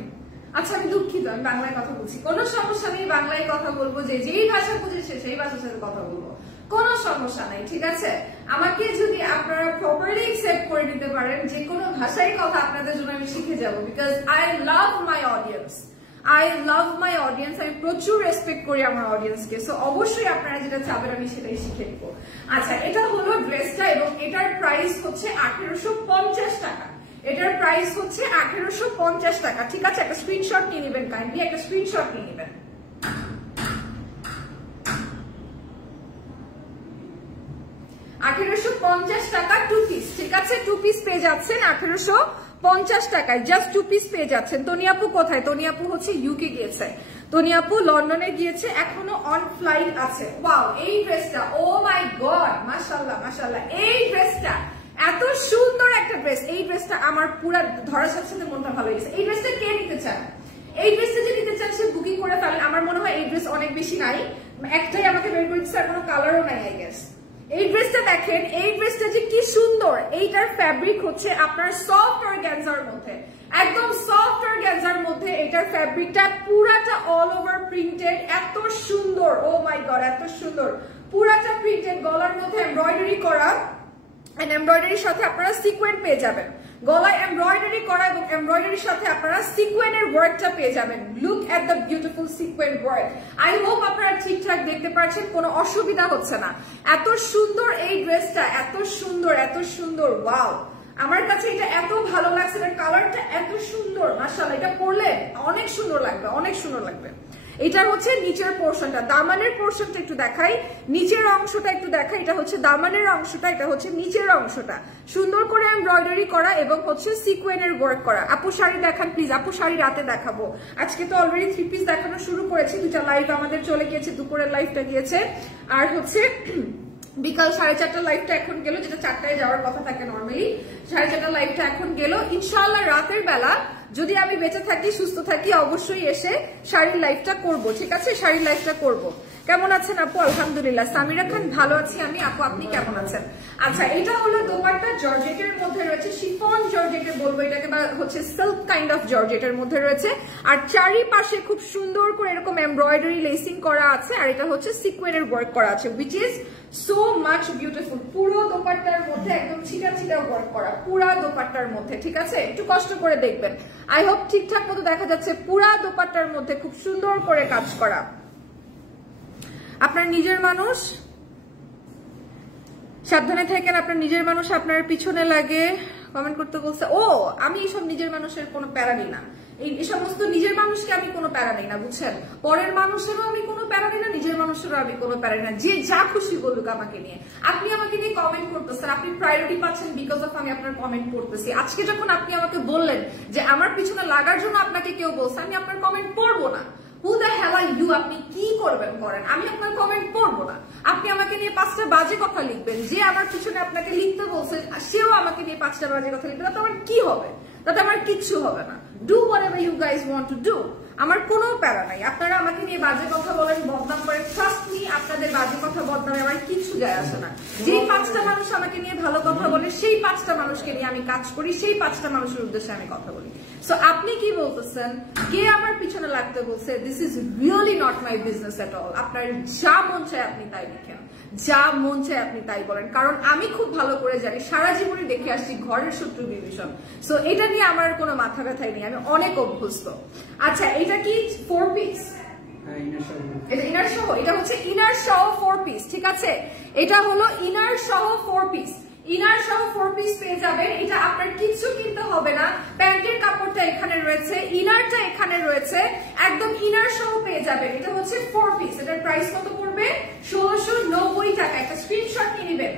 আচ্ছা আমি দুঃখিত, আমি বাংলায় কথা বলছি, কোনো সমস্যা নেই, বাংলায় কথা বলবো, যে যেই ভাষা বুঝেছে সেই ভাষার সাথে কথা বলবো, কোনো সমস্যা নাই, ঠিক আছে? আমাকে যদি আপনারা প্রপারলি অ্যাকসেপ্ট করে নিতে পারেন, যে কোনো ভাষায় কথা আপনাদের জন্য আমি শিখে যাবো, because I love my audience, I love my audience. আমি প্রচুর রেসপেক্ট করি আমার অডিয়েন্সকে, সো অবশ্যই আপনারা যেটা চাবেন আমি সেটাই শিখে নিবো। আচ্ছা এটা হলো ড্রেসটা, এবং এটার প্রাইস হচ্ছে 1850 টাকা। এটার প্রাইস হচ্ছে 1850 টাকা, ঠিক আছে? একটা স্ক্রিনশট নিয়ে নেবেন, কাইন্ডলি একটা স্ক্রিনশট নিয়ে নেবেন। $1850 2 পিস, ঠিক আছে? 2 পিস পেয়ে যাচ্ছেন 1850 50 টাকায় জাস্ট 2 পিস পেয়ে যাচ্ছেন। তনিয়াপু কোথায়? তনিয়াপু হচ্ছে ইউকে গিয়েছে, তনিয়াপু লন্ডনে গিয়েছে, এখনো অন ফ্লাইট আছে। ওয়াও, এই ড্রেসটা, ও মাই গড, মাশাআল্লাহ মাশাআল্লাহ, এই ড্রেসটা এত সুন্দর একটা ড্রেস। এই ড্রেসটা আমার পুরো ধরার সাথে সাথে মনটা ভালো হয়ে গেছে। এই ড্রেসটা কে নিতে চান? এই ড্রেসটা যে নিতে চান সে বুকিং করে ফেলেন। আমার মনে হয় এই ড্রেস অনেক বেশি নাই, একটাই আমাকে বের করে দিচ্ছে, আর কোনো কালারও নাই আই গেস। এই ড্রেসটা দেখেন, এই ড্রেসটা যে কি সুন্দর। এইটার ফ্যাব্রিক হচ্ছে আপনার সফট অর্গানজার মধ্যে, একদম সফট অর্গানজার মধ্যে এটার ফ্যাব্রিকটা পুরাটা অল ওভার প্রিন্টেড, এত সুন্দর, ও মাই গড এত সুন্দর, পুরাটা প্রিন্টেড, গলার মধ্যে এমব্রয়ডারি করা, এন্ড এমব্রয়ডারির সাথে আপনারা সিকোয়েন্স পেয়ে যাবেন। গলায় এমব্রয়ডারি করা এবং এমব্রয়ডারির সাথে আপনারা সিকোয়েন্সের ওয়ার্কটা পেয়ে যাবেন। Look at the beautiful sequence work. I hope আপনারা ঠিকঠাক দেখতে পাচ্ছেন, কোনো অসুবিধা হচ্ছে না। এত সুন্দর এই ড্রেসটা, এত সুন্দর এত সুন্দর, ওয়াও, আমার কাছে এটা এত ভালো লাগছে, এটার কালারটা এত সুন্দর, মাশাআল্লাহ, এটা পরলে অনেক সুন্দর লাগবে, অনেক সুন্দর লাগবে। এটা হচ্ছে নিচের পোর্শনটা, দামানের পোর্শনটা একটু দেখাই, নিচের অংশটা একটু দেখাই। এটা হচ্ছে দামানের অংশটা, এটা হচ্ছে নিচের অংশটা, সুন্দর করে এমব্রয়ডারি করা এবং হচ্ছে সিকোয়েন্সের ওয়ার্ক করা। আপু শাড়ি দেখান প্লিজ, আপু শাড়ি রাতে দেখাবো। আজকে তো অলরেডি 3 পিস দেখানো শুরু করেছি, 2টা লাইভ আমাদের চলে গিয়েছে, দুপুরের লাইভটা গিয়েছে, আর হচ্ছে বিকাল 4:30 লাইভটা এখন গেল, যেটা 4টায় যাওয়ার কথা থাকে নর্মালি, 4:30 লাইভটা এখন গেল। ইনশাআল্লাহ রাতের বেলা যদি আমি বেঁচে থাকি, সুস্থ থাকি, অবশ্যই এসে শাড়ির লাইভটা করব, ঠিক আছে? শাড়ির লাইভটা করব। কেমন আছেন আপু? আলহামদুলিল্লাহ। সামিরা খান ভালো আছি আমি। আপু আপনি কেমন আছেন? আচ্ছা, এটা হলো দোপাট্টা, জর্জেটের মধ্যে রয়েছে, শিফন জর্জেটের বলবো এটাকে, বা হচ্ছে সিল্ক কাইন্ড অফ জর্জেটের মধ্যে রয়েছে, আর চারিপাশে খুব সুন্দর করে এরকম এমব্রয়ডারি লেসিং করা আছে, আর এটা হচ্ছে সিকোয়েন্সের ওয়ার্ক করা আছে, which is so much beautiful. পুরো দোপাট্টার মধ্যে একদম ছিটা ছিটা ওয়ার্ক করা, পুরা দোপাট্টার মধ্যে, ঠিক আছে? একটু কষ্ট করে দেখবেন, আই হোপ ঠিকঠাক মতো দেখা যাচ্ছে। পুরা দোপাট্টার মধ্যে খুব সুন্দর করে কাজ করা। আপনার নিজের মানুষ, সাবধানে থাকেন, আপনার নিজের মানুষ আপনার পিছনে লাগে, কমেন্ট করতে বলছে। ও, আমি এইসব নিজের মানুষের কোনো প্যারা নিই না, এই সমস্ত নিজের মানুষকে আমি কোনো প্যারা নিই না, বুঝছেন? পরের মানুষেরও আমি কোনো প্যারা নিই না, নিজের মানুষেরও আমি কোনো প্যারা নিই না। যে যা খুশি বলুক আমাকে নিয়ে। আপনি আমাকে নিয়ে কমেন্ট করতেছেন, আপনি প্রায়োরিটি পাচ্ছেন বিকজ অফ আমি আপনার কমেন্ট করতেছি। আজকে যখন আপনি আমাকে বললেন যে আমার পিছনে লাগার জন্য আপনাকে কেউ বলছে, আমি আপনার কমেন্ট পড়বো না। Who the hell are you? আপনি কি করবেন করেন, আমি আপনার কমেন্ট পড়বো না। আপনি আমাকে নিয়ে 5টা বাজে কথা লিখবেন, যে আমার পিছনে আপনাকে লিখতে বলছে সেও আমাকে নিয়ে 5টা বাজে কথা লিখবে, তাতে আমার কি হবে? তাতে আমার কিচ্ছু হবে না। Do whatever you guys want to do, আমার কোনো প্যারা নাই। আপনারা আমাকে নিয়ে বাজে কথা বলেন, বদনাম করেন, ট্রাস্ট মি, আপনাদের বাজে কথা বদনামে আমার কিছু যায় আসে না। যেই 5টা মানুষ আমাকে নিয়ে ভালো কথা বলে, সেই 5টা মানুষকে নিয়ে আমি কাজ করি, সেই 5টা মানুষের উদ্দেশ্যে আমি কথা বলি। সো আপনি কি বলতেছেন, কে আমার পিছনে লাগতে বলছে, this is really not my business at all. আপনার যা মন চায় আপনি তাই লিখেন, যা মন চায় আপনি তাই বলেন, কারণ আমি খুব ভালো করে জানি, সারা জীবনই দেখে আসছি ঘরের শত্রু বিভীষণ। সো এটা নিয়ে আমার কোনো মাথা ব্যথাই নেই, আমি অনেক অভ্যস্ত। আচ্ছা, এটা কি 4 পিস? এটা ইনার সহ, এটা হচ্ছে ইনার সহ 4 পিস, ঠিক আছে? এটা হলো ইনার সহ 4 পিস, ইনার সহ 4 পিস পেয়ে যাবেন। এটা আপনার কিছু কিনতে হবে না, প্যান্টের কাপড়টা এখানে রয়েছে, ইনারটা এখানে রয়েছে, একদম ইনার সহ পেয়ে যাবেন। এটা হচ্ছে 4 পিস, এটার প্রাইস কত পড়বে? 1690 টাকা। একটা স্ক্রিনশট নিয়ে নেবেন।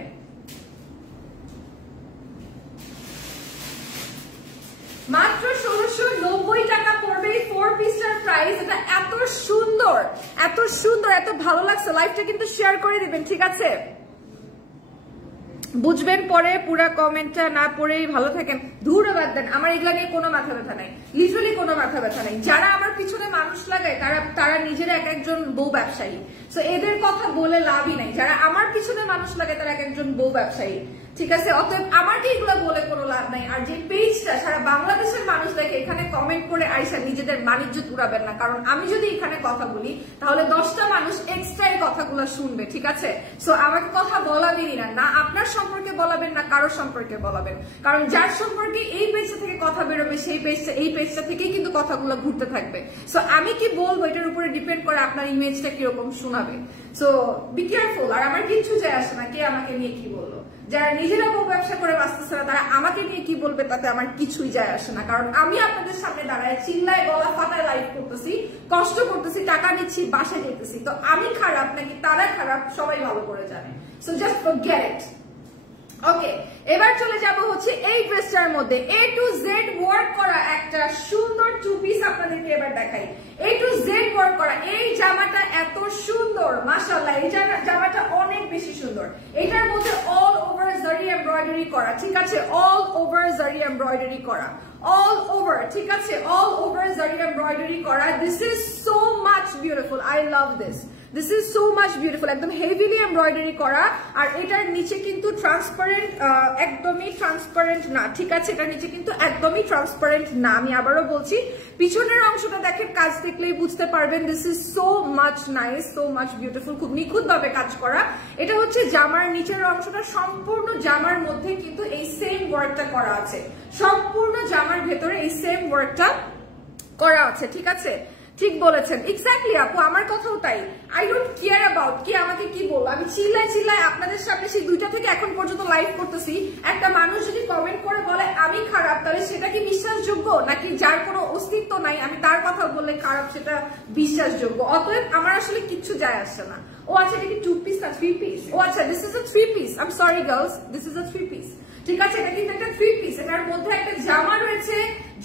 মাত্র 1690 টাকা পড়বে 4 পিসটার প্রাইস। এটা এত সুন্দর, এত সুন্দর, এত ভালো লাগছে। লাইভটা কিন্তু শেয়ার করে দিবেন, ঠিক আছে? বুঝবেন পরে, পুরা কমেন্টটা না পড়েই ভালো থাকেন। দূরে বাদ দেন, আমার এগুলা নিয়ে কোনো মাথা ব্যথা নাই, লিটারালি কোনো মাথা ব্যথা নাই। যারা আমার পিছনে মানুষ লাগায় তারা নিজেরা এক একজন বউ ব্যবসায়ী। সো এদের কথা বলে লাভই নাই। যারা আমার পিছনে মানুষ লাগায় তারা এক একজন বউ ব্যবসায়ী, ঠিক আছে? অতএব আমাকে এগুলো বলে কোনো লাভ নাই। আর যে পেজটা সারা বাংলাদেশের মানুষ দেখে, এখানে কমেন্ট করে আইসা নিজেদের বাণিজ্য উড়াবেন না, কারণ আমি যদি এখানে কথা বলি তাহলে 10টা মানুষ এক্সট্রা এই কথাগুলো শুনবে, ঠিক আছে? সো আমাকে কথা বলাবেনই না, না আপনার সম্পর্কে বলাবেন, না কারো সম্পর্কে বলাবেন, কারণ যার সম্পর্কে এই পেজটা থেকে কথা বেরোবে, সেই পেজটা, এই পেজটা থেকেই কিন্তু কথাগুলো ঘুরতে থাকবে। সো আমি কি বলবো এটার উপরে ডিপেন্ড করে আপনার ইমেজটা কিরকম শোনাবে। So be careful. আর আমার কিচ্ছু যায় আসে না কে আমাকে নিয়ে কি বললো। যারা নিজেরা ব্যবসা করে বাঁচতেছে না, তারা আমাকে নিয়ে কি বলবে তাতে আমার কিছুই যায় আসে না, কারণ আমি আপনাদের সামনে দাঁড়ায় চিল্লায় গলা ফাটায় লাইভ করতেছি, কষ্ট করতেছি, টাকা নিচ্ছি, বাসায় যেতেছি। তো আমি খারাপ নাকি তারা খারাপ সবাই ভালো করে জানে। So just forget it. Okay, এবার চলে যাব হচ্ছে এই ড্রেসটার মধ্যে A to Z ওয়ার্ক করা একটা সুন্দর টু পিস আপনাদেরকে এবার দেখাই। A to Z ওয়ার্ক করা এই জামাটা এত সুন্দর মাশাআল্লাহ, এই জামাটা অনেক বেশি সুন্দর। এটার মধ্যে অল ওভার জারি এমব্রয়ডারি করা, ঠিক আছে, অল ওভার জারি এমব্রয়ডারি করা, অল ওভার, ঠিক আছে, অল ওভার জারি এমব্রয়ডারি করা। This is so much beautiful, I love this. This is so much beautiful, একদম হেভিলি এমব্রয়ডারি করা। আর এটার নিচে কিন্তু ট্রান্সপারেন্ট, একদমই ট্রান্সপারেন্ট না, ঠিক আছে, এটার নিচে কিন্তু একদমই ট্রান্সপারেন্ট না। আমি আবারও বলছি, পিছনের অংশটা দেখেন, কাজ দেখলেই বুঝতে পারবেন। This is so much nice, so much beautiful, খুব নিখুঁত ভাবে কাজ করা। এটা হচ্ছে জামার নিচের অংশটা, সম্পূর্ণ জামার মধ্যে কিন্তু এই সেম ওয়ার্কটা করা আছে, সম্পূর্ণ জামার ভেতরে এই সেম ওয়ার্কটা করা আছে, ঠিক আছে, ঠিক বলেছেন, এক্স্যাক্টলি আপু, আমার কথাও তাই। আই ডোন্ট কেয়ার অ্যাবাউট কি আমাকে কি বলবো, আমি চিল্লাই আপনাদের সামনে সেই 2টা থেকে এখন পর্যন্ত লাইভ করতেছি। একটা মানুষ যদি কমেন্ট করে বলে আমি খারাপ, তাহলে সেটা কি বিশ্বাসযোগ্য, নাকি যার কোনো অস্তিত্ব নাই আমি তার কথা বললে খারাপ সেটা বিশ্বাসযোগ্য? অতএব আমার আসলে কিচ্ছু যায় আসে না। ও আচ্ছা, এটা কি 2 পিস না 3 পিস? ও আচ্ছা, this is a 3 piece. I am sorry girls, this is a 3 piece, ঠিক আছে, এটা কিন্তু একটা 3 পিস। এটার মধ্যে একটা জামা রয়েছে,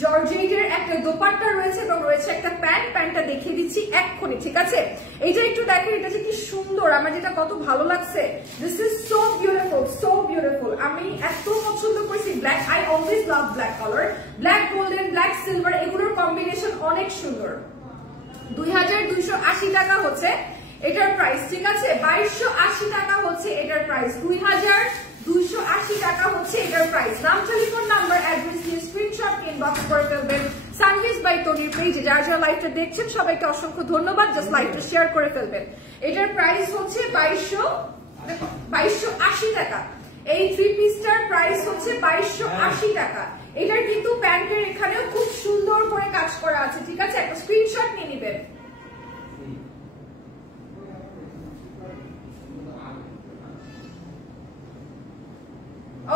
জর্জেটের একটা দোপাট্টা রয়েছে এবং রয়েছে একটা প্যান্ট। প্যান্টটা দেখিয়ে দিচ্ছি এক্ষুনি, ঠিক আছে। এইটা একটু দেখেন, এটা যে কি সুন্দর, আমার যেটা কত ভালো লাগছে। This is so beautiful, so beautiful. আমি এত পছন্দ করছি black, I always love black colour, black golden, black silver, এগুলোর কম্বিনেশন অনেক সুন্দর। 2280 টাকা হচ্ছে এটার প্রাইস, ঠিক আছে, 2280 টাকা হচ্ছে এটার প্রাইস, 2280 টাকা হচ্ছে এটার প্রাইস। নাম, টেলিফোন নাম্বার, অ্যাড্রেস দিয়ে স্ক্রিনশট ইনবক্স করে ফেলবেন সানভিস বাই তনির পেজে। যারা যারা লাইভটা দেখছেন সবাইকে অসংখ্য ধন্যবাদ, জাস্ট লাইভটা শেয়ার করে ফেলবেন। এটার প্রাইস হচ্ছে 2280 টাকা। এই 3 পিসটার প্রাইস হচ্ছে 2280 টাকা। এটার কিন্তু প্যান্টের এখানেও খুব সুন্দর করে কাজ করা আছে, ঠিক আছে, একটা স্ক্রিনশট নিয়ে নেবেন।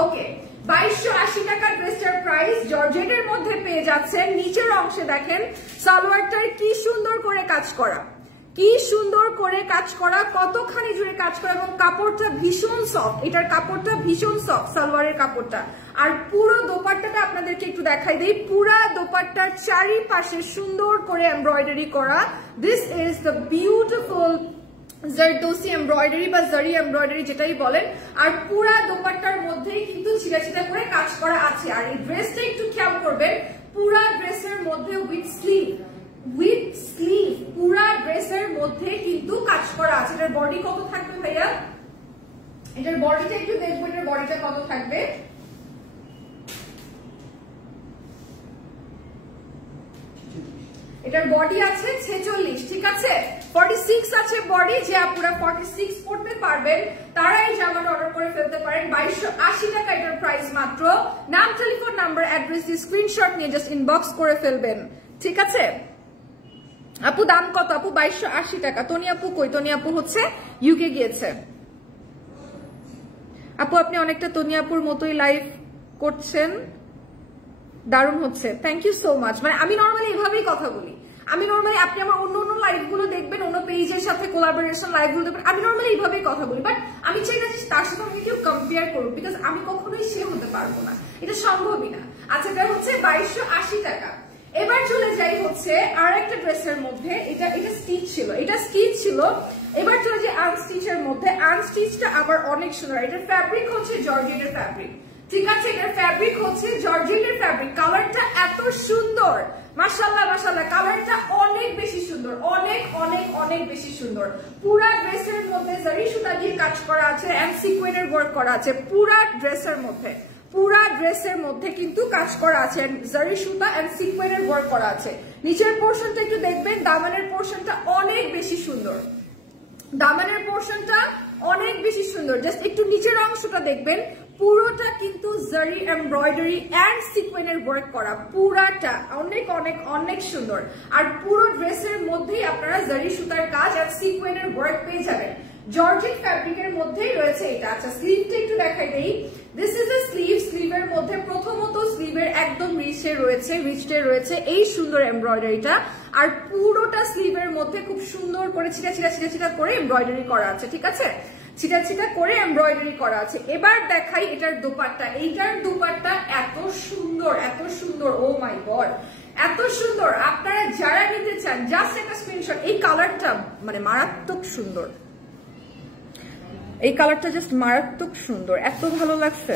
ওকে, 2280 টাকা ড্রেসটার প্রাইস। জর্জেটের মধ্যে পেয়ে যাচ্ছেন। নিচের অংশে দেখেন সালোয়ারটার কি সুন্দর করে কাজ করা, কি সুন্দর করে কাজ করা, কতখানি জুড়ে কাজ করা, এবং কাপড়টা ভীষণ সফট, এটার কাপড়টা ভীষণ সফট, সালোয়ারের কাপড়টা। আর পুরো দোপাট্টাটা আপনাদেরকে একটু দেখাই দিই, পুরা দোপাট্টার চারিপাশে সুন্দর করে এমব্রয়ডারি করা। This is the beautiful zardozi embroidery বা জারি এমব্রয়ডারি যেটাই বলেন। আর পুরা দোপাট্টার মধ্যেই কিন্তু ছিটা ছিটা করে কাজ করা আছে। আর এই ড্রেসটা একটু খেয়াল করবেন, পুরা ড্রেসের মধ্যে উইথ স্লিভ, পুরা ড্রেসের মধ্যে কিন্তু কাজ করা আছে। এটার বডি কত থাকবে ভাইয়া? এটার বডিটা একটু দেখবো, এটার বডিটা কত থাকবে। এটার বডি আছে 46, ঠিক আছে, 46 আছে বডি। যে আপুরা 46 পড়তে পারবেন তারা এই জামাটা অর্ডার করে ফেলতে পারেন। 2280 টাকা এটার প্রাইস মাত্র। নাম, টেলিফোন নাম্বার, অ্যাড্রেস দিয়ে স্ক্রিনশট নিয়ে জাস্ট ইনবক্স করে ফেলবেন, ঠিক আছে। আপু দাম কত? আপু 2280 টাকা। তনি আপু কই? তনি আপু হচ্ছে ইউকে গিয়েছে। আপু আপনি অনেকটা তনি আপুর মতোই লাইভ করছেন, দারুণ হচ্ছে, থ্যাংক ইউ সো মাচ। মানে আমি নর্মালি এভাবেই কথা বলি, আমি নর্মালি, আপনি আমার অন্য অন্য লাইভ গুলো দেখবেন, অন্য পেজের সাথে কোলাবোরেশন লাইভ গুলো দেখবেন, আমি নর্মালি এইভাবেই কথা বলি। বাট আমি চাই না যে তার সাথে আমাকে কেউ কম্পেয়ার করুক, বিকজ আমি কখনোই সে হতে পারবো না, এটা সম্ভবই না। আচ্ছা, এটা হচ্ছে 2280 টাকা। এবার চলে যাই হচ্ছে আর একটা ড্রেসের মধ্যে। এটা স্টিচ ছিল, এটা স্টিচ ছিল। এবার চলে যাই আনস্টিচের মধ্যে। আনস্টিচটা আবার অনেক সুন্দর। এটার ফ্যাব্রিক হচ্ছে জর্জেটের ফ্যাব্রিক, ঠিক আছে, এটার ফ্যাব্রিক হচ্ছে জর্জেটের ফ্যাব্রিক। কালারটা এত সুন্দর, মাশাআল্লাহ মাশাআল্লাহ, কালারটা অনেক বেশি সুন্দর, অনেক অনেক অনেক বেশি সুন্দর। পুরা ড্রেসের মধ্যে জারি সুতা দিয়ে কাজ করা আছে এন্ড সিকোয়েন্সের ওয়ার্ক করা আছে। পুরা ড্রেসের মধ্যে কিন্তু কাজ করা আছে, জারি সুতা এন্ড সিকোয়েন্সের ওয়ার্ক করা আছে। নিচের পোরশনটা একটু দেখবেন, দামানের পোরশনটা অনেক বেশি সুন্দর, দামানের পোরশনটা অনেক বেশি সুন্দর। জাস্ট একটু নিচের অংশটা দেখবেন, পুরোটা কিন্তু জারি এমব্রয়ডারি এন্ড সিকোয়েন্সের ওয়ার্ক করা, পুরাটা অনেক অনেক অনেক সুন্দর। আর পুরো ড্রেসের মধ্যেই আপনারা জারি সুতার কাজ আর সিকোয়েন্সের ওয়ার্ক পেয়ে যাবেন। জর্জেট ফ্যাব্রিকের মধ্যেই রয়েছে এটা। আচ্ছা, স্লিভটা একটু দেখাই দেই। This is a sleeve. স্লিভের মধ্যে প্রথমত স্লিভের একদম রিচে রয়েছে এই সুন্দর এমব্রয়ডারিটা। আর পুরোটা স্লিভের মধ্যে খুব সুন্দর করে ছিটা ছিটা করে এমব্রয়ডারি করা আছে, ঠিক আছে। ছিটা ছিটা করে এমব্রয়ডারি করা আছে। এবার দেখাই এটার দোপাট্টা। এইটার দোপাট্টা এত সুন্দর, এত সুন্দর, ও মাই গড, এত সুন্দর। আপনারা যারা নিতে চান জাস্ট একটা স্ক্রিনশট। এই কালারটা মানে মারাত্মক সুন্দর, এই কালারটা জাস্ট মারাত্মক সুন্দর, এত ভালো লাগছে।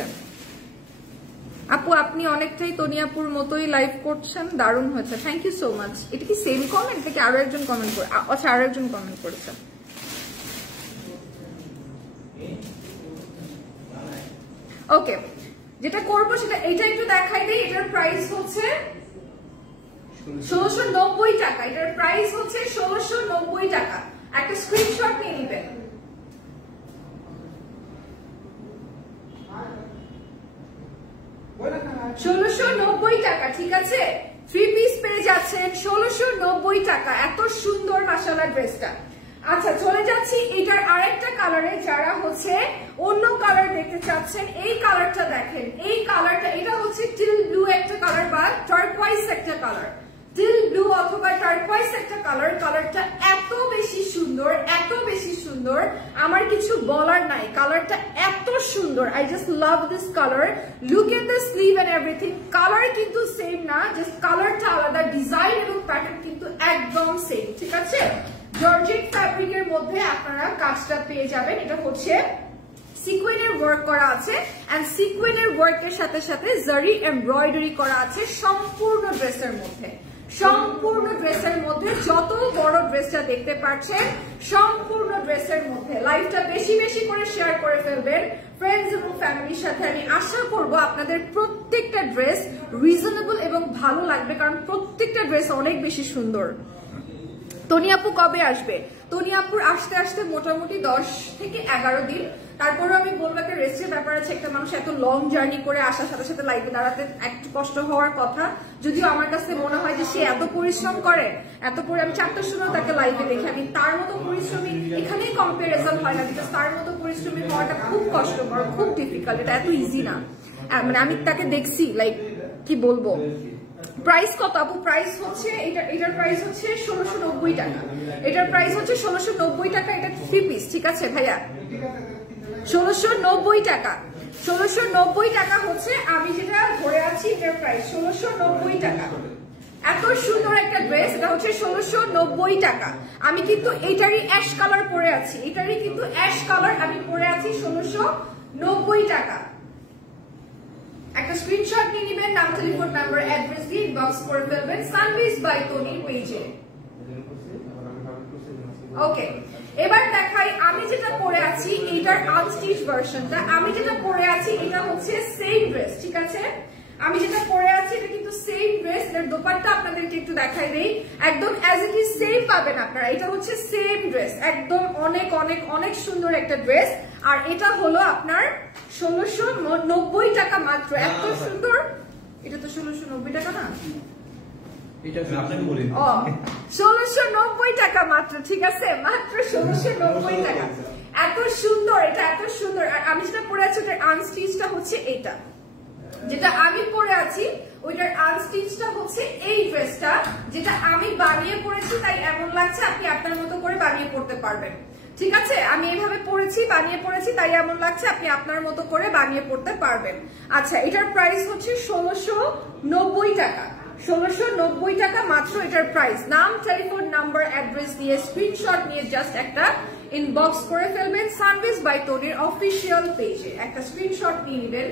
আপু আপনি অনেকটাই তনিয়াপুর মতোই লাইভ করছেন, দারুণ হয়েছে, থ্যাংক ইউ সো মাচ। এটা কি সেম কমেন্ট নাকি আরো একজন কমেন্ট করে? আচ্ছা আরো একজন কমেন্ট করেছে। ওকে, যেটা করবো সেটা এইটা একটু দেখাই দিই। এটার প্রাইস হচ্ছে 1690 টাকা। এটার প্রাইস হচ্ছে 1690 টাকা। একটা স্ক্রিনশট নিয়ে নেবেন। 1690 টাকা, ঠিক আছে? 3 পিস পেয়ে যাচ্ছেন 1690 টাকা। এত সুন্দর মাশাআল্লাহ ড্রেসটা। আচ্ছা চলে যাচ্ছি এটার আরেকটা কালারে। যারা হচ্ছে অন্য কালার দেখতে চাচ্ছেন, এই কালারটা দেখেন, এই কালারটা, এটা হচ্ছে টিল ব্লু একটা কালার বা টার্কোয়াইজ একটা কালার, টিল ব্লু অথবা টার্কোয়াইজ একটা কালার। কালারটা এত বেশি সুন্দর, এত বেশি সুন্দর, আমার কিছু বলার নাই। কালারটা এত সুন্দর, I just love this colour. Look at the sleeve and everything. Colour কিন্তু সেম না, জাস্ট কালারটা আলাদা, ডিজাইন এবং প্যাটার্ন কিন্তু একদম সেম, ঠিক আছে? জর্জেট ফ্যাব্রিকের মধ্যে আপনারা কাজটা পেয়ে যাবেন। এটা হচ্ছে সিকোয়েনের ওয়ার্ক করা আছে, এন্ড সিকোয়েনের ওয়ার্কের সাথে সাথে জারি এমব্রয়ডারি করা আছে সম্পূর্ণ ড্রেসের মধ্যে। সম্পূর্ণ ড্রেসের মধ্যে, যত বড় ড্রেসটা দেখতে পাচ্ছেন সম্পূর্ণ ড্রেসের মধ্যে। লাইভটা বেশি বেশি করে শেয়ার করে ফেলবেন ফ্রেন্ডস এবং ফ্যামিলির সাথে। আমি আশা করব আপনাদের প্রত্যেকটা ড্রেস রিজনেবল এবং ভালো লাগবে, কারণ প্রত্যেকটা ড্রেস অনেক বেশি সুন্দর। তনিয়াপু কবে আসবে? তনিয়াপুর আসতে আসতে মোটামুটি 10 থেকে 11 দিন। তারপরে আমি বলবো একটা রেস্টের ব্যাপার আছে। একটা মানুষ এত লং জার্নি করে আসার সাথে সাথে লাইভে দাঁড়াতে একটু কষ্ট হওয়ার কথা, যদিও আমার কাছে মনে হয় যে সে এত পরিশ্রম করে, এত পরে আমি 4টার সময় তাকে লাইভে দেখি, আমি তার মতো পরিশ্রমী এখানেই কম্পারিজন হয় না, বিকজ তার মতো পরিশ্রমী হওয়াটা খুব কষ্টকর, খুব ডিফিকাল্ট, এটা এত ইজি না। মানে আমি তাকে দেখছি, লাইক কি বলবো। প্রাইস কত আপু? প্রাইস হচ্ছে এটার প্রাইস হচ্ছে 1690 টাকা। এটার প্রাইস হচ্ছে 1690 টাকা। এটা 3 পিস, ঠিক আছে ভাইয়া? 1690 টাকা। 1690 টাকা হচ্ছে আমি যেটা ধরে আছি, এটার প্রাইস 1690 টাকা। এত সুন্দর একটা ড্রেস, এটা হচ্ছে 1690 টাকা। আমি কিন্তু এটারই অ্যাশ কালার পরে আছি, এটারই কিন্তু অ্যাশ কালার আমি পরে আছি 1690 টাকা। একটা স্ক্রিনশট নিয়ে নেবেন, নাম, টেলিফোন নাম্বার, অ্যাড্রেস দিয়ে ইনবক্স করে ফেলবেন সানভিজ বাই টনি পেজে। ওকে, এবার দেখাই আমি যেটা পরে আছি, এটার আনস্টিচ ভার্সনটা। আমি যেটা পরে আছি এটা হচ্ছে সেম ড্রেস, ঠিক আছে? আমি যেটা পরে আছি এটা কিন্তু সেম ড্রেস। এর দোপাট্টা আপনাদেরকে একটু দেখাই দেই, একদম অ্যাজ ইট ইজ সেম পাবেন আপনারা। এটা হচ্ছে সেম ড্রেস, একদম অনেক অনেক অনেক সুন্দর একটা ড্রেস। আর এটা হলো আপনার 1690 টাকা মাত্র। এত সুন্দর, এটা তো 1690 টাকা না, 1690 টাকা মাত্র, ঠিক আছে? মাত্র 1690 টাকা। এত সুন্দর, এটা এত সুন্দর। আর আমি যেটা পরে আছি ওটার আনস্টিচটা হচ্ছে এটা, যেটা আমি পরে আছি ওইটার আনস্টিচটা হচ্ছে এই ড্রেসটা, যেটা আমি বানিয়ে পরেছি তাই এমন লাগছে। আপনি আপনার মতো করে বানিয়ে পড়তে পারবেন, ঠিক আছে? আমি এইভাবে পরেছি, বানিয়ে পড়েছি তাই এমন লাগছে, আপনি আপনার মতো করে বানিয়ে পড়তে পারবেন। আচ্ছা, এটার প্রাইস হচ্ছে 1690 টাকা। 1690 টাকা মাত্র এটার প্রাইস। নাম, টেলিফোন নাম্বার, অ্যাড্রেস দিয়ে স্ক্রিনশট নিয়ে জাস্ট একটা ইনবক্স করে ফেলবেন সানভিজ বাই টনির অফিসিয়াল পেজে। একটা স্ক্রিনশট নিয়ে নেবেন।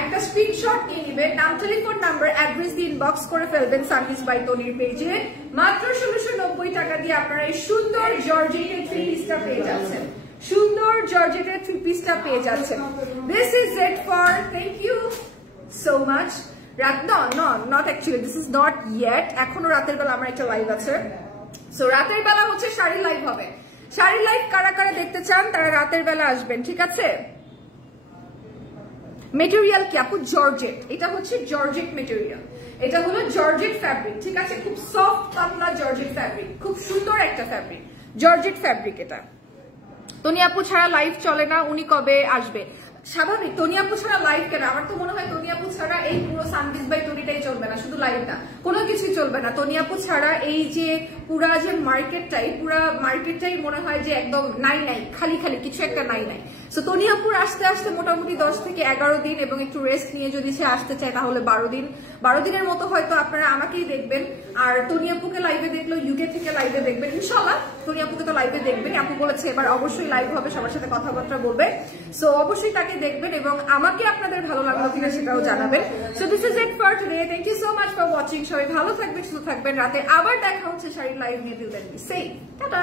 একটা স্ক্রিনশট নিয়ে নেবেন, নাম, টেলিফোন নাম্বার, অ্যাড্রেস দিয়ে ইনবক্স করে ফেলবেন সানভিজ বাই টনির পেজে। মাত্র 1690 টাকা দিয়ে আপনারা এই সুন্দর জর্জেটের 3 পিসটা পেয়ে যাচ্ছেন। সুন্দর জর্জেটের 3 পিসটা পেয়ে যাচ্ছেন। This is it for, thank you so much. Not actually, this is not yet. এখনো রাতের বেলা আমার একটা লাইভ আছে। সো রাতের বেলা হচ্ছে শাড়ি লাইভ হবে। শাড়ি লাইভ কারা কারা দেখতে চান তারা রাতের বেলা আসবেন, ঠিক আছে? মেটেরিয়াল কি আপু? জর্জেট। এটা হচ্ছে জর্জেট মেটেরিয়াল, এটা হলো জর্জেট ফ্যাব্রিক, ঠিক আছে? খুব সফট পাতলা জর্জেট ফ্যাব্রিক, খুব সুন্দর একটা ফ্যাব্রিক, জর্জেট ফ্যাব্রিক। এটা তনি আপু ছাড়া লাইভ চলে না, উনি কবে আসবে? স্বাভাবিক। তনিয়াপু ছাড়া লাইভ কেন? আমার তো মনে হয় তনিয়াপু ছাড়া এই পুরো সানবিজ বাই তনিটাই চলবে না, শুধু লাইভ না, কোনো কিছুই চলবে না। তনিয়াপু ছাড়া এই যে পুরা যে মার্কেটটাই মনে হয় যে একদম নাই খালি কিছু একটা নাই। সো তনিয়াপুর আসতে আসতে মোটামুটি 10 থেকে 11 দিন, এবং একটু রেস্ট নিয়ে যদি সে আসতে চায় তাহলে 12 দিনের মতো হয়তো আপনারা আমাকেই দেখবেন। আর তনিয়াপুকে লাইভে দেখলো ইউকে থেকে লাইভে দেখবেন ইনশাল্লাহ। তনিয়াপুকে তো লাইভে দেখবেন, আপু বলেছে এবার অবশ্যই লাইভ হবে, সবার সাথে কথাবার্তা বলবে। সো অবশ্যই তাকে দেখবেন এবং আমাকে আপনাদের ভালো লাগলো কিনা সেটাও জানাবেন। So this is it for today. Thank you so much for watching. সবাই ভালো থাকবেন, সুস্থ থাকবেন। রাতে আবার দেখা হচ্ছে শাড়ির লাইভ নিয়ে। Till then be safe. Tata.